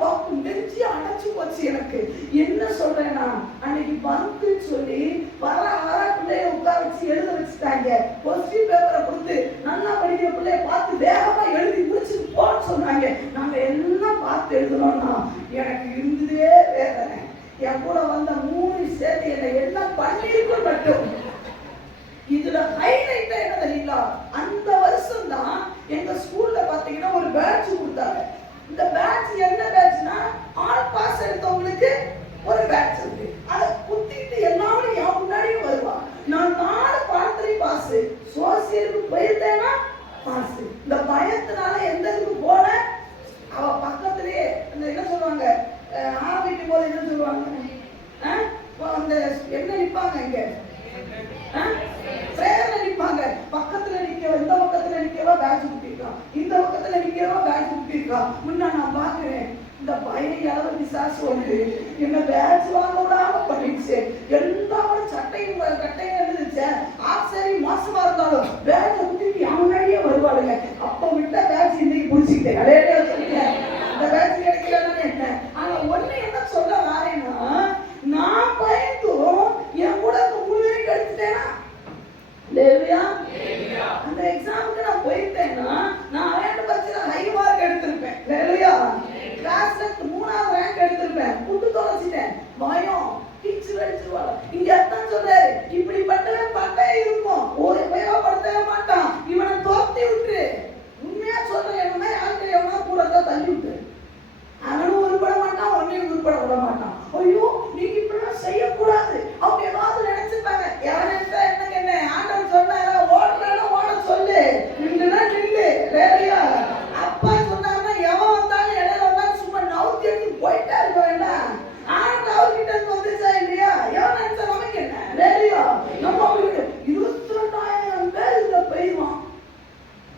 நெஞ்சு அடைச்சு போச்சு எனக்கு. என்ன சொல்றேன்னா, அன்னைக்கு வந்து சொல்லி வர பிள்ளைய உட்கார வச்சு எழுத வச்சுட்டாங்க. கொஸ்டின் பேப்பரை கொடுத்து நல்லா படிக்கிற பிள்ளைய பார்த்து வேகமா எழுதி முடிச்சுட்டு போன்னு சொன்னாங்க. நாங்க எல்லாம் பார்த்து எழுதணும்னா எனக்கு இருந்ததே வேதனை. என் கூட வந்த 3 சேர்த்து என்னை எல்லாம் பண்ணிருக்க மட்டும். இதுல ஹைலைட்டா என்ன தெரியுங்களா, அந்த வருஷம் தான் எங்க ஸ்கூல்ல பாத்தீங்கன்னா ஒரு பேட்ச் கொடுத்தாங்க. இந்த பேட்ச் என்ன பேட்ச்னா ஆல் பாஸ் எடுத்தவங்களுக்கு ஒரு பேட்ச் இருக்கு. அதை குத்திட்டு எல்லாரும் என் முன்னாடியும் வருவா. நான் 4 பாடத்துலையும் பாஸ், சோசியலுக்கு போயிருந்தேன்னா பாஸ். இந்த பயத்தினால எந்த இதுக்கு போல அவ பக்கத்திலேயே அந்த என்ன சொல்லுவாங்க, ஆரம்பிக்கும் போது என்ன சொல்லுவாங்க, அந்த என்ன நிற்பாங்க இங்க பிரேயர்ல நிற்பாங்க. பக்கத்துல நிக்கவா, இந்த பக்கத்துல நிக்கவா பேட்ச் குட்டிருக்கான், இந்த பக்கத்துல நிக்கவா பேட்ச் குட்டிருக்கான். முன்ன நான் பாக்குறேன் இந்த பையன் அளவு பிசாசு வந்து என்ன பேட்ச் வாங்க விடாம பண்ணிடுச்சு. எல்லாரும் சட்டையும் கட்டையும் எழுந்துச்சு. ஆசரி மோசமா இருந்தாலும் பேட்சை குத்திட்டு என் முன்னாடியே வருவாளுங்க. அப்ப விட்ட பேட்ச் இன்னைக்கு பிடிச்சிக்கிட்டேன். அடையே சொல்லிட்டேன் இந்த பேட்ச் கிடைக்கலன்னு என்ன. ஆனா ஒண்ணு என்ன சொல்ல வரேன்னா, நான் பயந்தும் என் கூட 3 பேரும் எடுத்துட்டேனா லேவியா அந்த எக்ஸாமுக்கு நான் போயிட்டேன்னா நான் அரேண்ட் பட்சத்துல ஹை மார்க் எடுத்திருப்பேன். லேவியா கிளாஸ்ல 3வது ரேங்க் எடுத்திருப்பேன். புட்டு தொலைச்சிட்டேன். பயம் டீச்சர் அடிச்சுவாங்க. இங்க அதான் சொல்றாரு, இப்படிப்பட்டவன் பட்டே இருக்கும், ஒரு உபயோகப்படுத்தவே மாட்டான், இவனை தோர்த்தி விட்டு. உண்மையா சொல்றேன், என்ன யாருக்கு எவனா கூட தள்ளி விட்டு. அவனும் உருப்பட மாட்டான், ஒன்னையும் உருப்பட விட மாட்டான். ஐயோ நீங்க இப்படிலாம் செய்யக்கூடாது அவங்க ஏதாவது நினைச்சிருப்பாங்க. யாரும் நினைச்சா என்ன ஆண்டவர் சொன்னாரா, ஓடுறா ஓட சொல்லு, நின்றுனா நில்லு. வேறையா அப்பா சொன்னாங்கன்னா எவன் வந்தாலும் இடையில வந்தாலும் சும்மா நவுத்தி எடுத்து போயிட்டா இருக்க வேண்டாம். ஆனா அவர்கிட்ட இருந்து வந்துச்சா இல்லையா, எவன் நினைச்சா நமக்கு என்ன. வேறையா நம்ம 22,000 பேர் இந்த பெய்வான்.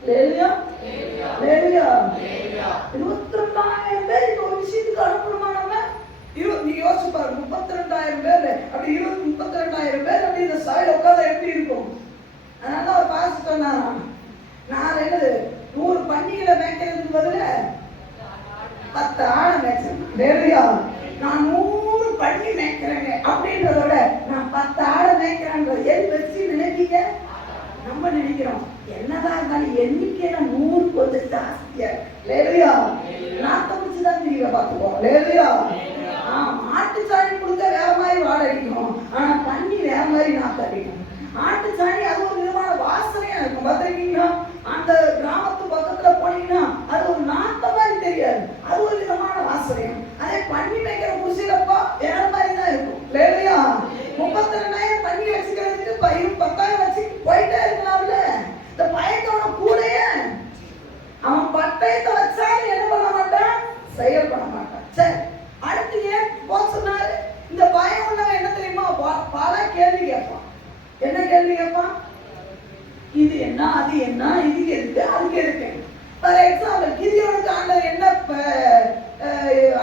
லேலியா லேலியா 22,000 பேர் இந்த ஒரு விஷயத்துக்கு அனுப்பணுமா நம்ம? நீ யோசிச்சு பாரு, 32,000 பேர் அப்படி 32,000 பேர் அப்படி இந்த சாயில உட்கார்ந்தா எப்படி இருக்கும்? அதனால ஒரு பாஸ் சொன்னாராம், நான் 100 பண்டிகளை மேய்க்கிறதுக்கு பதில 10 ஆடை மேய்ச்சேன். வேறையா நான் 100 பண்டி மேய்க்கிறேங்க அப்படின்றத விட நான் 10 ஆடை மேய்க்கிறேன்ற எது வச்சு நினைப்பீங்க? நம்ம நினைக்கிறோம் என்னதான் இருந்தாலும் எண்ணிக்கையில 100 கொஞ்சம் ஜாஸ்தியா. லேலியா நாத்த முடிச்சுதான் தெரியல பாத்துக்கோம். லேலியா ஆட்டு சாணி கொடுக்க வேற மாதிரி வாடை அடிக்கும், ஆனா தண்ணி வேற மாதிரி நாத்த அடிக்கும். ஆட்டு சாணி அது ஒரு விதமான வாசனையா இருக்கும். பார்த்திருக்கீங்களா? அந்த கிராமத்து பக்கத்துல போனீங்கன்னா அது ஒரு நாத்த மாதிரி தெரியாது, அது ஒரு விதமான வாசனையா. அதே பண்ணி வைக்கிற குடிசைலப்பா வேற மாதிரி தான் இருக்கும். லேலியா 32,000 பண்ணி வச்சுக்கிறதுக்கு 10,000 வச்சுட்டு போயிட்டே இருக்கலாம்ல. இந்த பயத்தோட கூடயே அவன் பட்டயத்தை வச்சாலும் என்ன பண்ண மாட்டான், செயல்பட மாட்டான். சரி, அடுத்து ஏன் போக சொன்னாரு? இந்த பயம் உள்ளவன் என்ன தெரியுமா, பல கேள்வி கேட்பான். என்ன கேள்வி கேட்பான்? இது என்ன, அது என்ன, இதுக்கு எதுக்கு, அதுக்கு எதுக்கு. ஃபார் எக்ஸாம்பிள், கிதியோனுக்கு ஆண்டவர் என்ன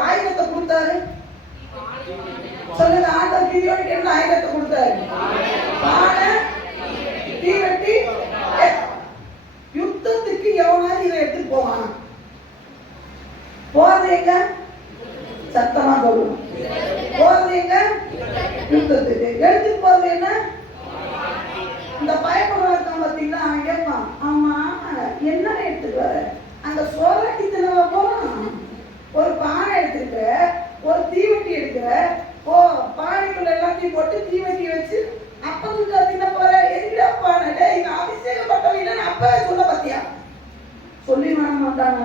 ஆயுதத்தை கொடுத்தாரு சொல்லுங்க. ஆண்டவர் கிதியோனுக்கு என்ன ஆயுதத்தை கொடுத்தாரு? பானை, தீவெட்டி. யுத்தத்துக்கு எவனாவது இதை எடுத்துட்டு போவானா? போறீங்க சத்தமா சொல்லணும். போறீங்க யுத்தத்துக்கு எடுத்துட்டு போறது என்ன? இந்த பயப்படம் இருக்கான் பார்த்தீங்களா, அவன் கேட்பான், ஆமா என்ன எடுத்துட்டு வர? அந்த சோறாட்டி தினவா போறான். ஒரு பானை எடுத்துக்கிற, ஒரு தீவெட்டி எடுக்கிற, ஓ பானைக்குள்ள எல்லாத்தையும் போட்டு தீவெட்டி வச்சு அப்பதுக்கு தின்ன போற. எதுக்குடா பானை? இங்க அபிஷேகப்பட்டவங்க அப்பவே சொல்ல பத்தியா சொல்லி வாங்க மாட்டானா?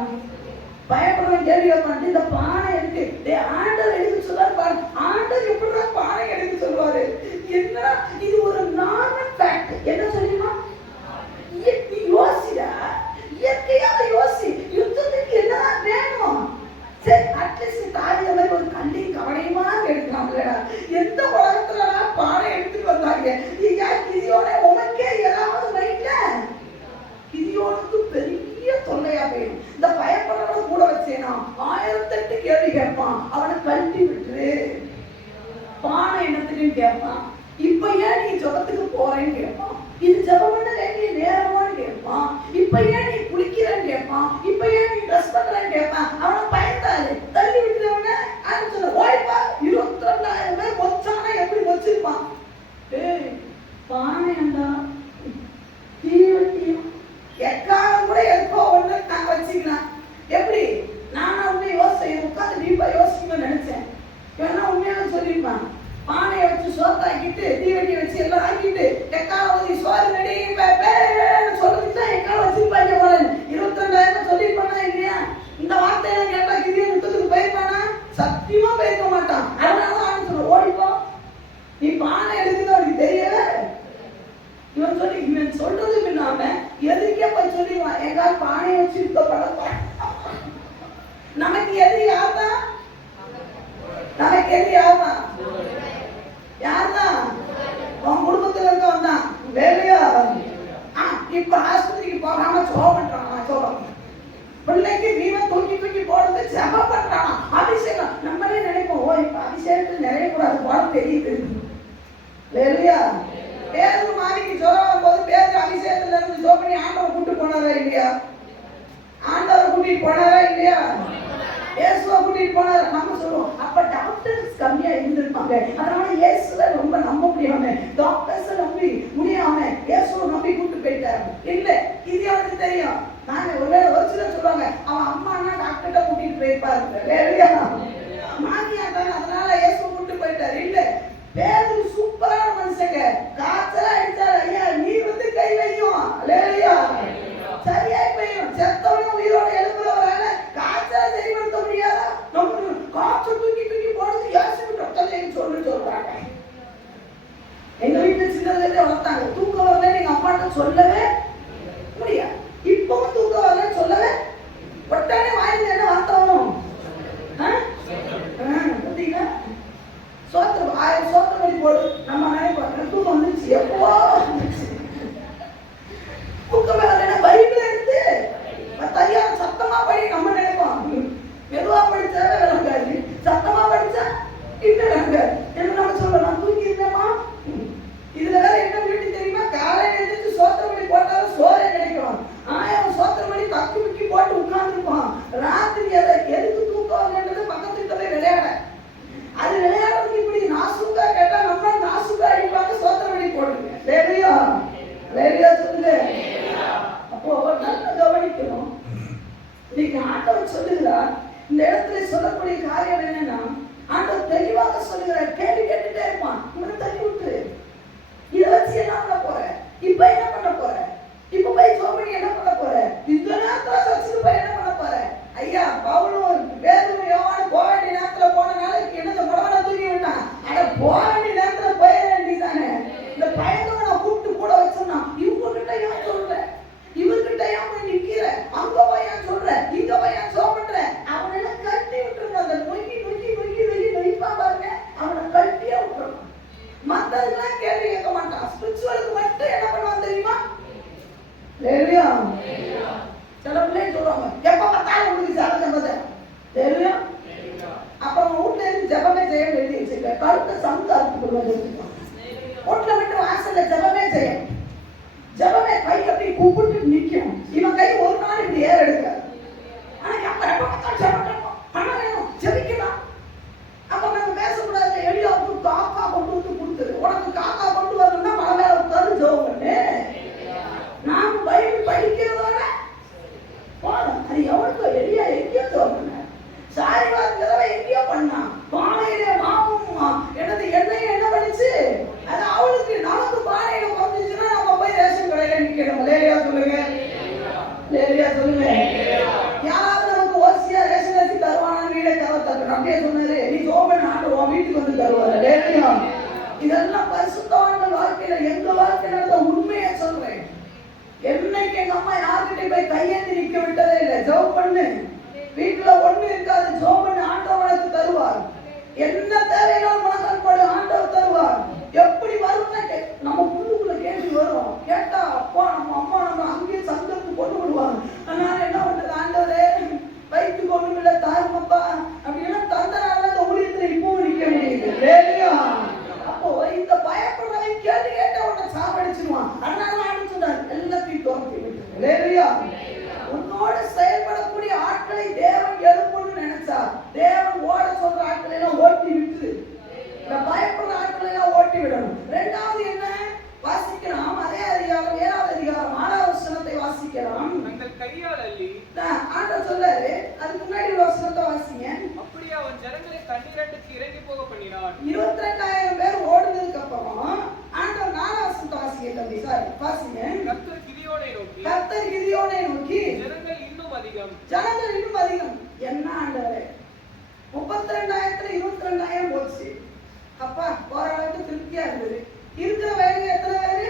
பயப்படுறவன் கேள்வி கேட்பான், இந்த பானை எடுத்து ஆண்டவர் எடுக்க சொல்றாரு. ஆண்டவர் எப்படிதான் பானை எடுக்க சொல்லுவாரு? என்ன இது ஒரு நார்மல் ஃபேக்ட். என்ன சொல்லிமா நீ யோசிடா, இயற்கையா யோசி. யுத்தத்துக்கு என்னதான் வேணும்? சரி, அட்லீஸ்ட் தாவித மாதிரி ஒரு கல்லையும் கவனையுமா எடுக்கலாம்லடா. எந்த உலகத்துலடா பானை எடுத்துட்டு வந்தாங்க? நீங்க கிதியோட உனக்கே ஏதாவது மைண்ட்ல கிதியோனுக்கு பெரிய தொல்லையா போயிடும். இந்த பயப்படுறவங்க கூட வச்சேனா 1008 கேள்வி கேட்பான். அவனை கழட்டி விட்டுரு. பானை என்னத்துக்குன்னு கேட்பான். இப்ப ஏன் நீ ஜபத்துக்கு போறேன்னு கேட்பான். இது ஜபம் பண்ண வேண்டிய நேரமான்னு கேட்பான். இப்ப ஏன் நீ குளிக்கிறேன்னு கேட்பான். இப்ப ஏன் நீ ட்ரெஸ் பண்றேன்னு கேட்பான். அவனை பயந்தாரு தள்ளி விட்டுறவன சொல்ல ஓடிப்பா. 22,000 பேர் மொச்சானா எப்படி மொச்சிருப்பான்? பானை அந்த தீவெட்டியும் எக்காலம் கூட எப்போ ஒண்ணு நாங்க வச்சுக்கலாம். எப்படி நானா உண்மை யோசிச்சேன், உட்காந்து டீப்பா யோசிக்கணும்னு நினைச்சேன். வேணா உண்மையாக சொல்லிருப்பான். பானையை வச்சு சோத்தாக்கிட்டு தீவெட்டி வச்சு எல்லாம் ஆக்கிட்டு எக்காலம் ஊதி சோறு நடி சொல்றதுக்கு தான் எக்காலம் வச்சிருப்பாங்க போல. 22,000 சொல்லிருப்பானா இல்லையா? இந்த வார்த்தையெல்லாம் கேட்டா சத்தியமா பேச மாட்டான். அதனால ஆண்டு சொல்ற ஓடிப்போ, நீ பானை எடுக்குது அவனுக்கு தெரியல. இவன் சொல்றது இல்லாம எதிரிக்கே போய் சொல்லிடுவான், எங்காவது பானையை வச்சு இருக்கப்பட. நமக்கு எதிரி யார்தான்? நமக்கு எதிரி யார்தான்? யார்தான்? உன் குடும்பத்துல இருக்கவன் தான். வேலையா இப்ப ஆஸ்பத்திரிக்கு போகாம ஜெபம் பண்றான். ஜெபம் பிள்ளைக்கு வீணை தூக்கி தூக்கி போடுறது ஜெபம் பண்றான். அபிஷேகம் நம்மளே நினைப்போம், ஓ இப்ப அபிஷேகத்தில் நிறைய கூடாது போட தெரியுது. வேலையா பேரு மாறிக்கு ஜோரம் வரும்போது பேரு அபிஷேகத்துல இருந்து ஜோ பண்ணி ஆண்டவரை கூட்டு போனாரா இல்லையா? ஆண்டவரை கூட்டிட்டு போனாரா இல்லையா? இயேசுவை கூட்டிட்டு போனாரா? நம்ம சொல்லுவோம் அப்ப டாக்டர்ஸ் கம்மியா இருந்திருப்பாங்க, அதனால இயேசுவை ரொம்ப நம்ப முடியாம, டாக்டர்ஸ் நம்பி முடியாம இயேசுவை நம்பி கூட்டு போயிட்டாரு. இல்ல இது அவனுக்கு தெரியும். நாங்க ஒரு சிலர் சொல்லுவாங்க, அவன் அம்மானா டாக்டர்கிட்ட கூட்டிட்டு போயிருப்பாரு. வேலையா மாமியாட்டாங்க, அதனால இயேசுவை கூட்டு போயிட்டாரு. இல்ல பேரு சூப்பரான மனுஷங்க, காய்ச்சலா அடிச்சாரு, ஐயா நீர் வந்து கை வையும், லேலியா சரியா போயிடும். செத்தவனும் உயிரோட எழுப்புறவரால காய்ச்சல சரிப்படுத்த முடியாதா? நம்ம காய்ச்சல் தூக்கி தூக்கி போடுறது யாசின்னு சொல்றாங்க. எங்க வீட்டுல சின்னதுல வளர்த்தாங்க, தூக்கம் வரல எங்க அம்மாட்ட சொல்லவே முடியாது. இப்பவும் தூக்கம் வரல சொல்லவே ஒட்டானே வாயில என்ன வார்த்தை வரும்? பார்த்தீங்களா? சோத்திர 1000 சோத்திர வழி போடு. நம்ம நினைப்போம் தூக்கம் வந்துருச்சு, எப்போ தூக்கம் வரலன்னா பைபிள் எடுத்து தனியாக சத்தமா படி. நம்ம நினைப்போம் மெதுவா படிச்சாவே விளங்காது, சத்தமா படிச்சா இன்னும் விளங்காது. என்ன நம்ம சொல்றோம், நான் தூங்கி இருந்தேமா. இதுல வேற என்ன வீட்டு தெரியுமா, காலையில எழுந்திரிச்சு சோத்திர வழி போட்டாலும் சோறே கிடைக்கும். 1000 சோத்திர வழி தக்கி முக்கி போட்டு உட்கார்ந்துருப்போம். ராத்திரி எதுக்கு தூக்கம் வரலன்றது பக்கத்துக்கு போய் விளையாட. அது விளையாடுறதுக்கு இப்படி நாசுக்கா கேட்டா நம்ம நாசுக்கா அடிப்பாங்க. சோத்திர வழி போடுங்க. லேலியா லேலியா சொல்லுங்க. அப்போ நல்லா கவனிக்கணும். இன்னைக்கு ஆண்டவர் சொல்லுகிறார், இந்த இடத்துல சொல்லக்கூடிய காரியம் என்னன்னா, ஆண்டவர் தெளிவாக சொல்லுகிறார், கேள்வி கேட்டுட்டே இருப்பான், இவனை தள்ளி விட்டு இதை வச்சு என்ன பண்ண போற, இப்ப என்ன பண்ண போற, இப்ப போய் சோமணி என்ன பண்ண போற, இந்த நேரத்துல வச்சுட்டு போய் என்ன பண்ண போற. ஐயா பவுலும் பேதுரும் யோவானும் போக வேண்டிய நேரத்துல போன நாளைக்கு என்ன முடவனை தூக்கி விட்டான். ஆனா போக வேண்டிய நேரத்துல போயிட வேண்டியதானே. இந்த பயங்கர நான் கூப்பிட்டு கூட வச்சோம்னா, இவங்க கிட்ட ஏன் சொல்ற, இவர்கிட்ட ஏன் போய் நிக்கிற, அங்க போய் ஏன் சொல்ற, இங்க போய் ஏன் சோபண்ற, அவனை எல்லாம் கட்டி விட்டுருங்க. அந்த நொய்க்கி நொய்க்கி நொய்க்கி நொய்க்கி நொய்ப்பா பாருங்க, அவனை கட்டியே விட்டுருணும். மத்ததுக்கெல்லாம் கேள்வி கேட்க மாட்டான். ஸ்பிரிச்சுவலுக்கு மட்டும் என்ன பண்ணுவான் தெரியுமா? லேலியா சில பிள்ளைங்க சொல்லுவாங்க, எப்ப பார்த்தாலும் உங்களுக்கு ஜபத்தை தெரியா. அப்புறம் வீட்டுல இருந்து ஜபமே செய்ய எழுதி வச்சிருக்க, கருத்தை சமுதாயத்துக்கு வீட்டுல மட்டும் வாசல்ல ஜபமே செய்யும். ஜபமே கை அப்படி கூப்பிட்டு நிற்கும். இவன் கை ஒரு நாள் இப்படி ஏற எடுக்காது. ஆனா எப்ப பார்த்தாலும் ஜபம் பணம் வேணும், ஜபிக்கலாம். அப்ப நம்ம பேசக்கூடாது, எளியாவுக்கு காக்கா கொண்டு வந்து கொடுத்துரு. உனக்கு காக்கா கொண்டு வரணும்னா மலை மேல உட்காந்து ஜெபம் பண்ணு. நாம பைபிள் படிக்கிறதோட போதும். அது எவனுக்கோ எளியா எங்கேயோ ஜெபம் பண்ண, சாரிவாதம் எங்கேயோ பண்ணா, பானையில மாவும் என்னது எண்ணெயும் என்ன பண்ணிச்சு, அது அவளுக்கு. நமக்கு பானையில குறைஞ்சிச்சுன்னா நம்ம போய் ரேஷன் கடையில நிக்கணும். லேலியா சொல்லுங்க, லேலியா சொல்லுங்க. யாராவது நமக்கு ஓசியா ரேஷன் அரிசி தருவானா, வீடை தரத்தக்கணும் அப்படியே சொன்னாரு. நீ ஜோபன் ஆண்டுவோம், வீட்டுக்கு வந்து தருவாரு. லேலியா இதெல்லாம் பரிசுத்தவான்கள் வாழ்க்கையில, எங்க வாழ்க்கையில நடந்த உண்மையை சொல்றேன். என்னைக்கு எங்க அம்மா யார்கிட்ட போய் கையேந்தி நிக்க விட்டதே இல்லை. ஜெபம் பண்ணு, வீட்டுல ஒண்ணு இருக்காது, ஜெபம் பண்ணு, ஆண்டவர் உனக்கு தருவார். என்ன தேவையினாலும் உனக்கு படு, ஆண்டவர் தருவார். எப்படி வரும்னா நம்ம உள்ளுக்குள்ள கேள்வி வரும். கேட்டா அப்பா நம்ம அம்மா நம்ம அங்கேயே சங்கத்துக்கு கொண்டு விடுவாங்க. அதனால என்ன பண்றது, ஆண்டவரே வயிற்றுக்கு ஒண்ணும் இல்லை தாருங்கப்பா அப்படின்னா தந்தனால அந்த ஊழியத்துல இப்பவும் நிக்க முடியுது. லேலியா அப்போ இந்த பயப்படுறதை கேள்வி கேட்ட உடனே சாவடிச்சிருவான். அதனால ஆண்டு சொன்னார், எல்லாத்தையும் தோற்கி விட்டு. லேலியா உன்னோடு செயல்படக்கூடிய ஆட்களை தேவன் எழுப்பணும்னு நினைச்சா, தேவன் ஓட சொல்ற ஆட்களை எல்லாம் ஓட்டி விட்டு, இந்த பயப்படுற ஆட்களை எல்லாம் ஓட்டி விடணும். ரெண்டாவது என்ன வாசிக்கலாம், அதே அதிகாரம் 7வது அதிகாரம் 6வது வசனத்தை வாசிக்கலாம். கையால் அள்ளி ஆண்டவர் சொல்றாரு, அதுக்கு முன்னாடி ஒரு வசனத்தை வாசிங்க. அப்படியே அவன் ஜனங்களை தண்ணீரட்டுக்கு இறங்கி போக பண்ணினான். 22,000 பேர் ஓடுனதுக்கு அப்புறம் ஆண்டவர் 4வது வசனத்தை வாசிங்க தம்பி. சாரி வாசிங்க. கர்த்தர் கிதியோனை நோக்கி, கர்த்தர் கிதியோனை நோக்கி, ஜனங்கள் இன்னும் அதிகம், ஜனங்கள் இன்னும் அதிகம். என்ன ஆண்டவரே, 32,000த்துல 22,000 போச்சு. அப்பா ஓரளவுக்கு திருப்தியா இருந்தது. இருக்கிற வயலுக்கு எத்தனை பேரு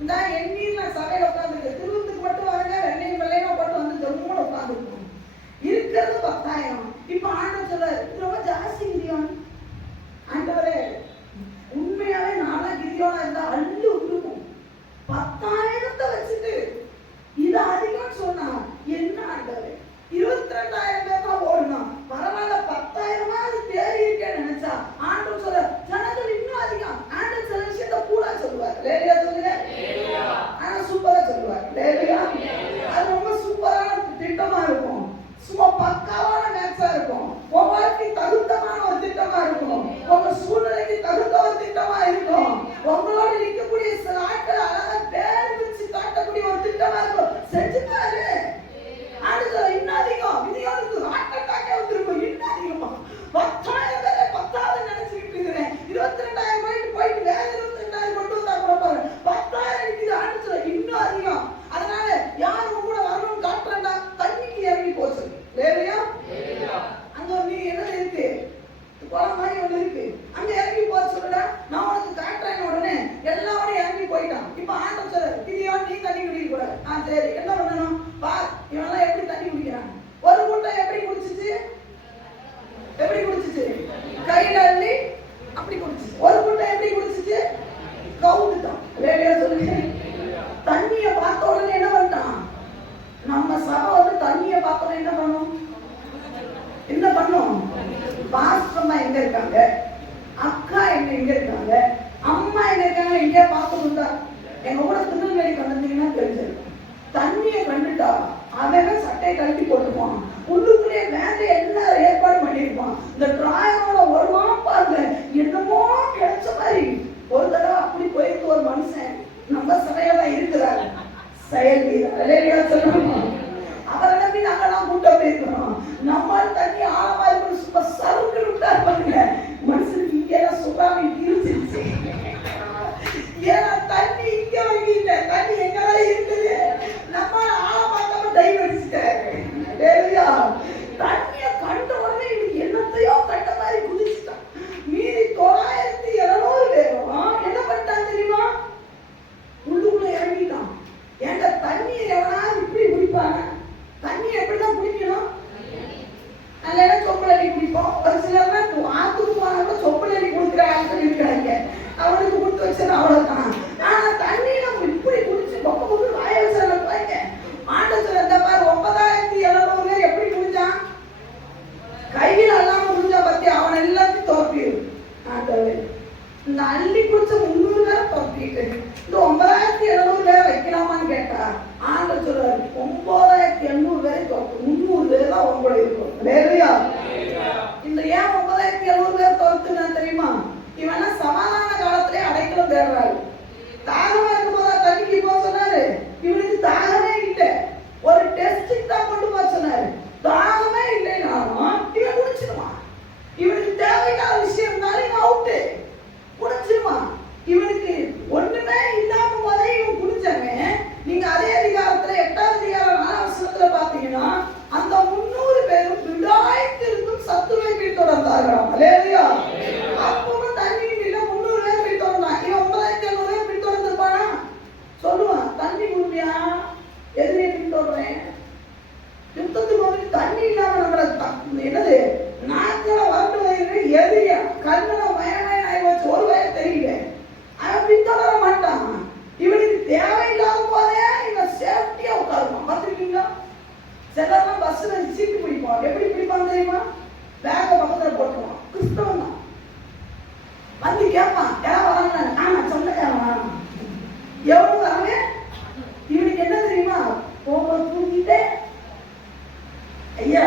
இந்த எண்ணி நான் சபையில உட்காந்துருக்கேன். திருவத்துக்கு மட்டும் வரங்க வெண்ணையும் வெள்ளையும் போட்டு வந்து ஜம்முன்னு உட்காந்துருக்கோம். இருக்கிறது 10,000. இப்ப ஆண்டவர் சொல்றாரு ரொம்ப ஜாஸ்தி கிரியோன். ஆண்டவரே உண்மையாவே நானா கிரியோனா இருந்தா அள்ளி விட்டுருக்கும். 10,000 வச்சுட்டு இது அதிகம் சொன்னா என்ன ஆண்டவரே 22,000 பேர் தான் ஓடணும். பரவாயில்ல 10,000 தேறி இருக்கேன்னு நினைச்சா ஆண்டவர் சொல்ற ஜனங்கள் இன்னும் அதிகம். ஆண்டவர் சில விஷயத்த கூட சொல்லுவார். லேலியா சொல்லுங்க. ஆனா சூப்பரா சொல்லுவார். லேலியா அது ரொம்ப சூப்பரான திட்டமா இருக்கும். சும்மா பக்காவான மேட்சா இருக்கும். உங்க வாழ்க்கை தகுந்தமான ஒரு திட்டமா இருக்கும். உங்க சூழ்நிலைக்கு தகுந்த ஒரு திட்டமா இருக்கும். உங்களோட இருக்கக்கூடிய சில ஆட்கள் அழகா பேர் வச்சு காட்டக்கூடிய ஒரு திட்டமா இருக்கும். செஞ்சு பாரு. அடுத்த இன்னும் அதிகம் விதியோடு ஆட்டக்காக வந்திருக்கும். இன்னும் அதிகமா 10,000 பேரை 10,000 நினைச்சுக்கிட்டு இருக்கிறேன். 22,000 போயிட்டு வேற 22,000 கொண்டு வந்தா கூட பாரு 10,000 இருக்குது. அடுத்த இன்னும் அதிகம். அதனால யாரும் கூட வரணும்னு காட்டுறா தண்ணிக்கு இறங்கி போச்சு. லேலியா அங்க நீ என்ன இருக்கு குளம் மாதிரி ஒண்ணு இருக்கு. அங்க இறங்கி போக சொல்லுடா நான் உனக்கு காட்டுறேன். உடனே எல்லாரும் இறங்கி போயிட்டான். இப்ப ஆண்டவர் சொல்றாரு கிதியோன் நீ தண்ணி குடிக்க கூடாது. சரி என்ன பண்ணணும் பார் இவெல்லாம் எப்படி தண்ணி குடிக்கிறாங்க. ஒரு கூட்டம் எப்படி குடிச்சிச்சு கையில அள்ளி அப்படி குடிச்சிச்சு. ஒரு கூட்டம் எப்படி குடிச்சிச்சு கவுந்துட்டான். லேலியா சொல்லுங்க. தண்ணிய பார்த்த உடனே என்ன பண்ணிட்டான். நம்ம சபை வந்து தண்ணிய பார்த்தோம் என்ன பண்ணும் பாஸ்டர்மா எங்க இருக்காங்க, அக்கா எங்க இருக்காங்க, அம்மா எங்க இருக்காங்க எங்கேயா பார்த்துருந்தா எங்க கூட திருநெல்வேலிக்கு வந்தீங்கன்னா தெரிஞ்சிருக்கும். தண்ணியை கண்டுட்டா அவன் சட்டையை கழட்டி போட்டுப்பான். உள்ளுக்குள்ளே மேல எல்லாம் ஏற்பாடு பண்ணிருப்பான். இந்த டிராயரோட வருவான் பாருங்க என்னமோ கிடைச்ச மாதிரி. ஒரு தடவை அப்படி போயிருக்கு ஒரு மனுஷன் நம்ம சபையில இருக்கிறாரு செயல் வீரர் சொல்லணும். அவரை நம்பி நாங்கெல்லாம் கூட்டம் போயிருக்கிறோம். நம்ம தண்ணி ஆழமா இருக்கணும். சும்மா சறுக்கு விட்டா பாருங்க மனுஷனுக்கு இங்கெல்லாம் சுகாமி தீர்ச்சிருச்சு. ஏன்னா தண்ணி இங்க வைக்கல. தண்ணி எங்கெல்லாம் இருக்குது. நம்ம ஆழமாக்காம டைவ் அடிச்சுட்டாரு. தண்ணிய கண்ட உடனே இவனுக்கு என்னத்தையோ கண்ட மாதிரி குதிச்சுட்டான். மீறி 9,700 பேரும் என்ன பண்ணிட்டான் தெரியுமா உள்ளுக்குள்ள இறங்கிட்டான். ஏங்க தண்ணியை எவனாவது இப்படி குடிப்பாங்க. தண்ணி எப்படிதான் குடிக்கணும். நல்ல சொப்பலடி குடிப்போம். ஒரு சிலர் ஆத்துக்கு போனா கூட சொப்பலடி குடிக்கிற ஆட்கள் இருக்கிறாங்க. அவனுக்கு கொடுத்து வச்சது அவ்வளவுதான். ஆனா தண்ணி நம்ம இப்படி குடிச்சு பொக்க பொக்கு வாய வச்சாங்க பாருங்க. ஆண்டத்துல இந்த பாரு 9,700 பேர் எப்படி குடிச்சான். கையில் அல்லாம குடிச்சா பத்தி அவன் எல்லாத்தையும் தோப்பிடு. இந்த அள்ளி குடிச்ச 300 பேரை தோப்பிட்டு இந்த 9,700 பேரை வைக்கலாமான்னு கேட்டா ஆண்டவர் சொல்றாரு 9,800 பேரை தோப்பு. 300 பேர் தான் உங்களோட இருக்கும். லேலியா இந்த ஏன் 9,700 பேர் தோத்துனா தெரியுமா. இவனா சமாதான காலத்திலே அடைக்கலம் தேடுறாரு. தாகமா இருக்கும்போதா தண்ணிக்கு போக சொன்னாரு. இவனுக்கு தாகமே இல்லை. ஒரு டெஸ்டுக்கு தான் கொண்டு போக சொன்னாரு. தாகமே இல்லைனாலும் இவன் குடிச்சிருவான். இவனுக்கு தேவையில்லாத விஷயம் இருந்தாலும் இவன் அவுட்டு குடிச்சிருவான். இவனுக்கு ஒண்ணுமே இல்லாம போதே இவன் குடிச்சவன். நீங்க அதே அதிகாரத்துல 8வது அதிகாரம் 4வது வசனத்துல பாத்தீங்கன்னா அந்த 300 பேரும் விடாய்த்திருந்தும் சத்துவை பின்தொடர்ந்தார்களாம். லேலியா அப்பவும் தண்ணி இல்ல 300 பேர் பின்தொடர்ந்தான். இவன் 9,700 பேர் பின்தொடர்ந்துருப்பானா சொல்லுவான். தண்ணி குடிப்பியா எதிரே பின்தொடர்றேன். யுத்தத்துக்கு வந்து தண்ணி இல்லாம நம்மள என்னது நாட்கள வரட்டு வயிறு எதிரியா கண்ணுல மயனாய் ஆயிடுச்சு. ஒரு வயது தெரியல. அவன் பின்தொடர மாட்டான். இவனுக்கு தேவையில்லாத போதே இவன் சேஃப்டியா உட்காருவான். பார்த்துருக்கீங்களா சிலர்லாம் பஸ்ல சீட்டு பிடிப்பான். எப்படி பிடிப்பான் தெரியுமா. பேக பக்கத்துல போட்டுருவான். கிறிஸ்தவன் தான் வந்து கேட்பான் யாரும் வராங்க. ஆமா சொந்தக்காரன் எவ்வளவு வராங்க. இவனுக்கு என்ன தெரியுமா போகும்போது தூங்கிட்டே ஐயா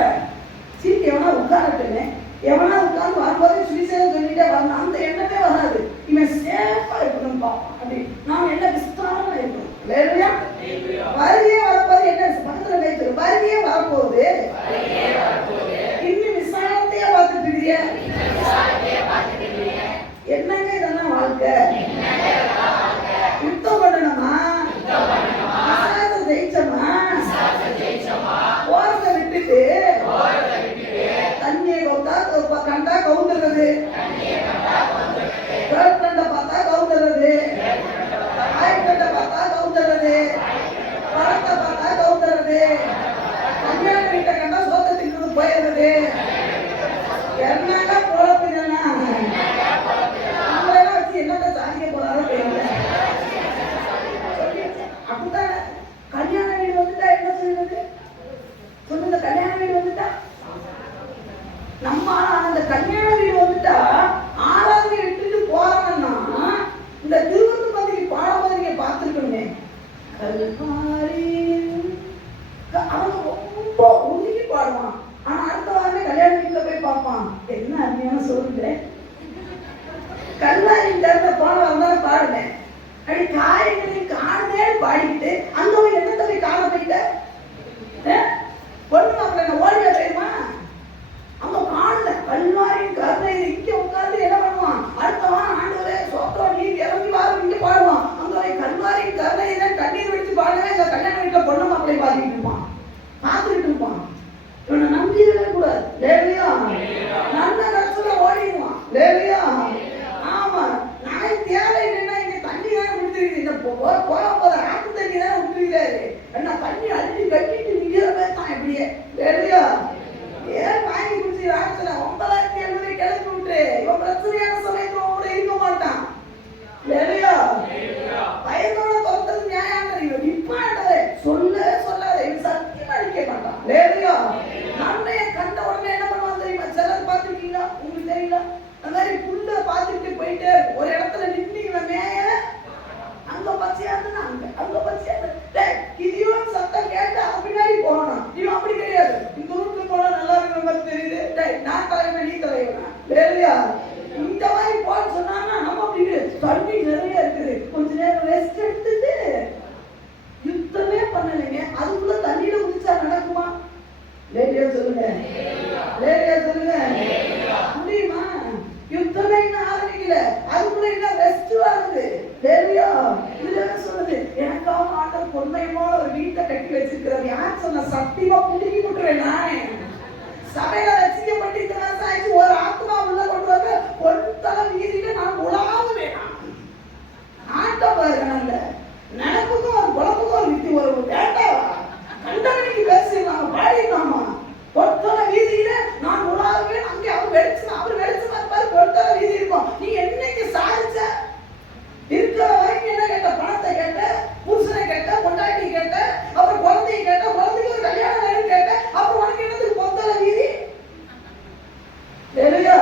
சீட்டு எவனா உட்காரட்டுன்னு எவனா உட்கார்ந்து வரும்போது சுவிசேஷம் சொல்லிட்டே வரணும். அந்த எண்ணமே வராது. இவன் சேஃபா இருக்கணும் பார்ப்பான். அப்படி நாம் என்ன விஸ்தாரமா இருக்கணும். வருகையே வரப்போது என்ன பக்கத்துல பேச்சு வருகையே வரப்போகுது. இன்னும் விசாரத்தையே பார்த்துட்டு இருக்கிறிய என்னங்க இதெல்லாம் வாழ்க்கை. யுத்தம் பண்ணணுமா விசாரத்தை ஜெயிச்சோமா போறத விட்டுட்டு தண்ணியை கொத்தா பரலோகத்துக்கு போயிடுறது. என்னங்க பொழப்புங்கன்னா அவங்களெல்லாம் வச்சு என்னத்த சாதிக்க போறாரோ தெரியல. அப்படித்தானே கல்யாண வீடு வந்துட்டா என்ன செய்யறது சொல்லுங்க? கல்யாண வீடு வந்துட்டா நம்ம அந்த கல்யாண வீடு வந்துட்டா ஆராதனை விட்டுட்டு போறாங்கன்னா இந்த திருவண்ணு பந்திக்கு பாடும்போது நீங்க பார்த்துருக்கணுமே. அவங்க ரொம்ப உருகி பாடுவான். ஆனா அடுத்த வாரமே கல்யாண வீட்டுல போய் பார்ப்பான். என்ன அருமையான சொல்லுங்க. கல்லாரி தரந்த போன வந்தாலும் பாடுனேன். அப்படி காரியங்களையும் காணுமே பாடிக்கிட்டு அங்க போய் என்னத்தை போய் காண போயிட்ட பொண்ணு மாப்பிள்ள என்ன ஓடியா தெரியுமா? அங்க காணல. கல்லாரின் கருணை இங்க உட்கார்ந்து என்ன பண்ணுவான்? அடுத்த வாரம் ஆண்டவரே சோத்தோ நீர் இறங்கி வாரம் இங்க பாடுவான். அங்க போய் கல்லாரின் கருணை கண்ணீர் வெடிச்சு பாடவே இந்த கல்யாண வீட்டுல பொண்ணு மாப்பிள்ளை பாடிக்கிட்டு இருப்பான், பார்த்துக்கிட்டு இருப்பான். இவனை நம்பிடவே கூடாது. லேவியா நல்ல கஷ்டத்துல ஓடிடுவான். லேவியா ஆமா நான் தேவை இல்லைன்னா இங்க தண்ணி தானே விட்டுருக்குது. இந்த போகும்போது ஆட்டு தண்ணி தானே விட்டுருக்காரு. என்ன தண்ணி அள்ளி கட்டிட்டு நிக்கிறவே தான் எப்படியே. லேவியா ஏன் வாங்கி குடிச்சு ராட்சல 9,700 கிளப்பி விட்டு இவன் பிரச்சனையான சமயத்துல கூட இருக்க மாட்டான். லேவியா பயந்தோட தோற்றது நியாயம் தெரியும். இப்ப சொல்லாத சத்தியமா அடிக்க மாட்டான். லேவியா நன்மையை கண்ட உடனே என்ன பண்ணுவான் தெரியுமா? சிலர் பார்த்துருக்கீங்களா? உங்களுக்கு தெரியல. அந்த மாதிரி புல்ல பார்த்துட்டு போயிட்டு ஒரு இடத்துல நின்னீங்க மேய அங்க பச்சையா இருந்தா அங்க பச்சையா கிதியோன் சத்தம் கேட்டு அவன் பின்னாடி போகணும். இவன் அப்படி கிடையாது. இந்த ரூட்ல போனா நல்லா இருக்கிற மாதிரி தெரியுது. நான் தலைவன் நீ தலைவனா? லேவியா இந்த மாதிரி போன்னு சொன்னாங்கன்னா நம்ம அப்படி தண்ணி நிறைய இருக்குது. கொஞ்ச நேரம் ரெஸ்ட் எடுத்துட்டு யுத்தமே பண்ணலைங்க. அதுக்குள்ள தண்ணியில குதிச்சா நடக்குமா? லேவியா சொல்லுங்க. லேவியா சொல்லுங்க. முடியுமா? யுத்தமே இன்னும் ஆரம்பிக்கல. அதுக்குள்ள இன்னும் ரெஸ்ட் வருது. லேவியா இதுல சொல்லுது எனக்காக ஆண்டவர் பொன்மையமான ஒரு வீட்டை கட்டி வச்சிருக்கிறது. யார் சொன்ன? சத்தியமா புடுங்கி விட்டுறேன் நானே. சபையில ரசிக்கப்பட்டு இத்தனை வருஷம் ஆயிடுச்சு. ஒரு ஆத்மா உள்ள கொண்டு வந்து பொன்தல வீதியில நான் உலாவுவேன். ஆட்டம் பாருங்க. நினைப்புக்கும் ஒரு குழப்புக்கும் ஒரு வித்தி ஒரு வேண்டாவா கண்டவனுக்கு பேசி நாம பாடிடலாமா? பொன்தல வீதியில நான் உலாவுவேன். அங்கே அவர் வெளிச்சமா இருப்பாரு. பொன்தல வீதி இருக்கும். நீ என்னைக்கு சாதிச்ச? இருக்கிற வரைக்கும் என்ன கேட்ட? பணத்தை கேட்ட, புருஷனை கேட்ட, பொண்டாட்டி கேட்ட, அப்புறம் குழந்தைய கேட்ட, குழந்தைக்கு ஒரு கல்யாணம் வேணும் கேட்ட, அப்புறம் உனக்கு என்னதுக்கு பொன்தல வீதி? லேவியா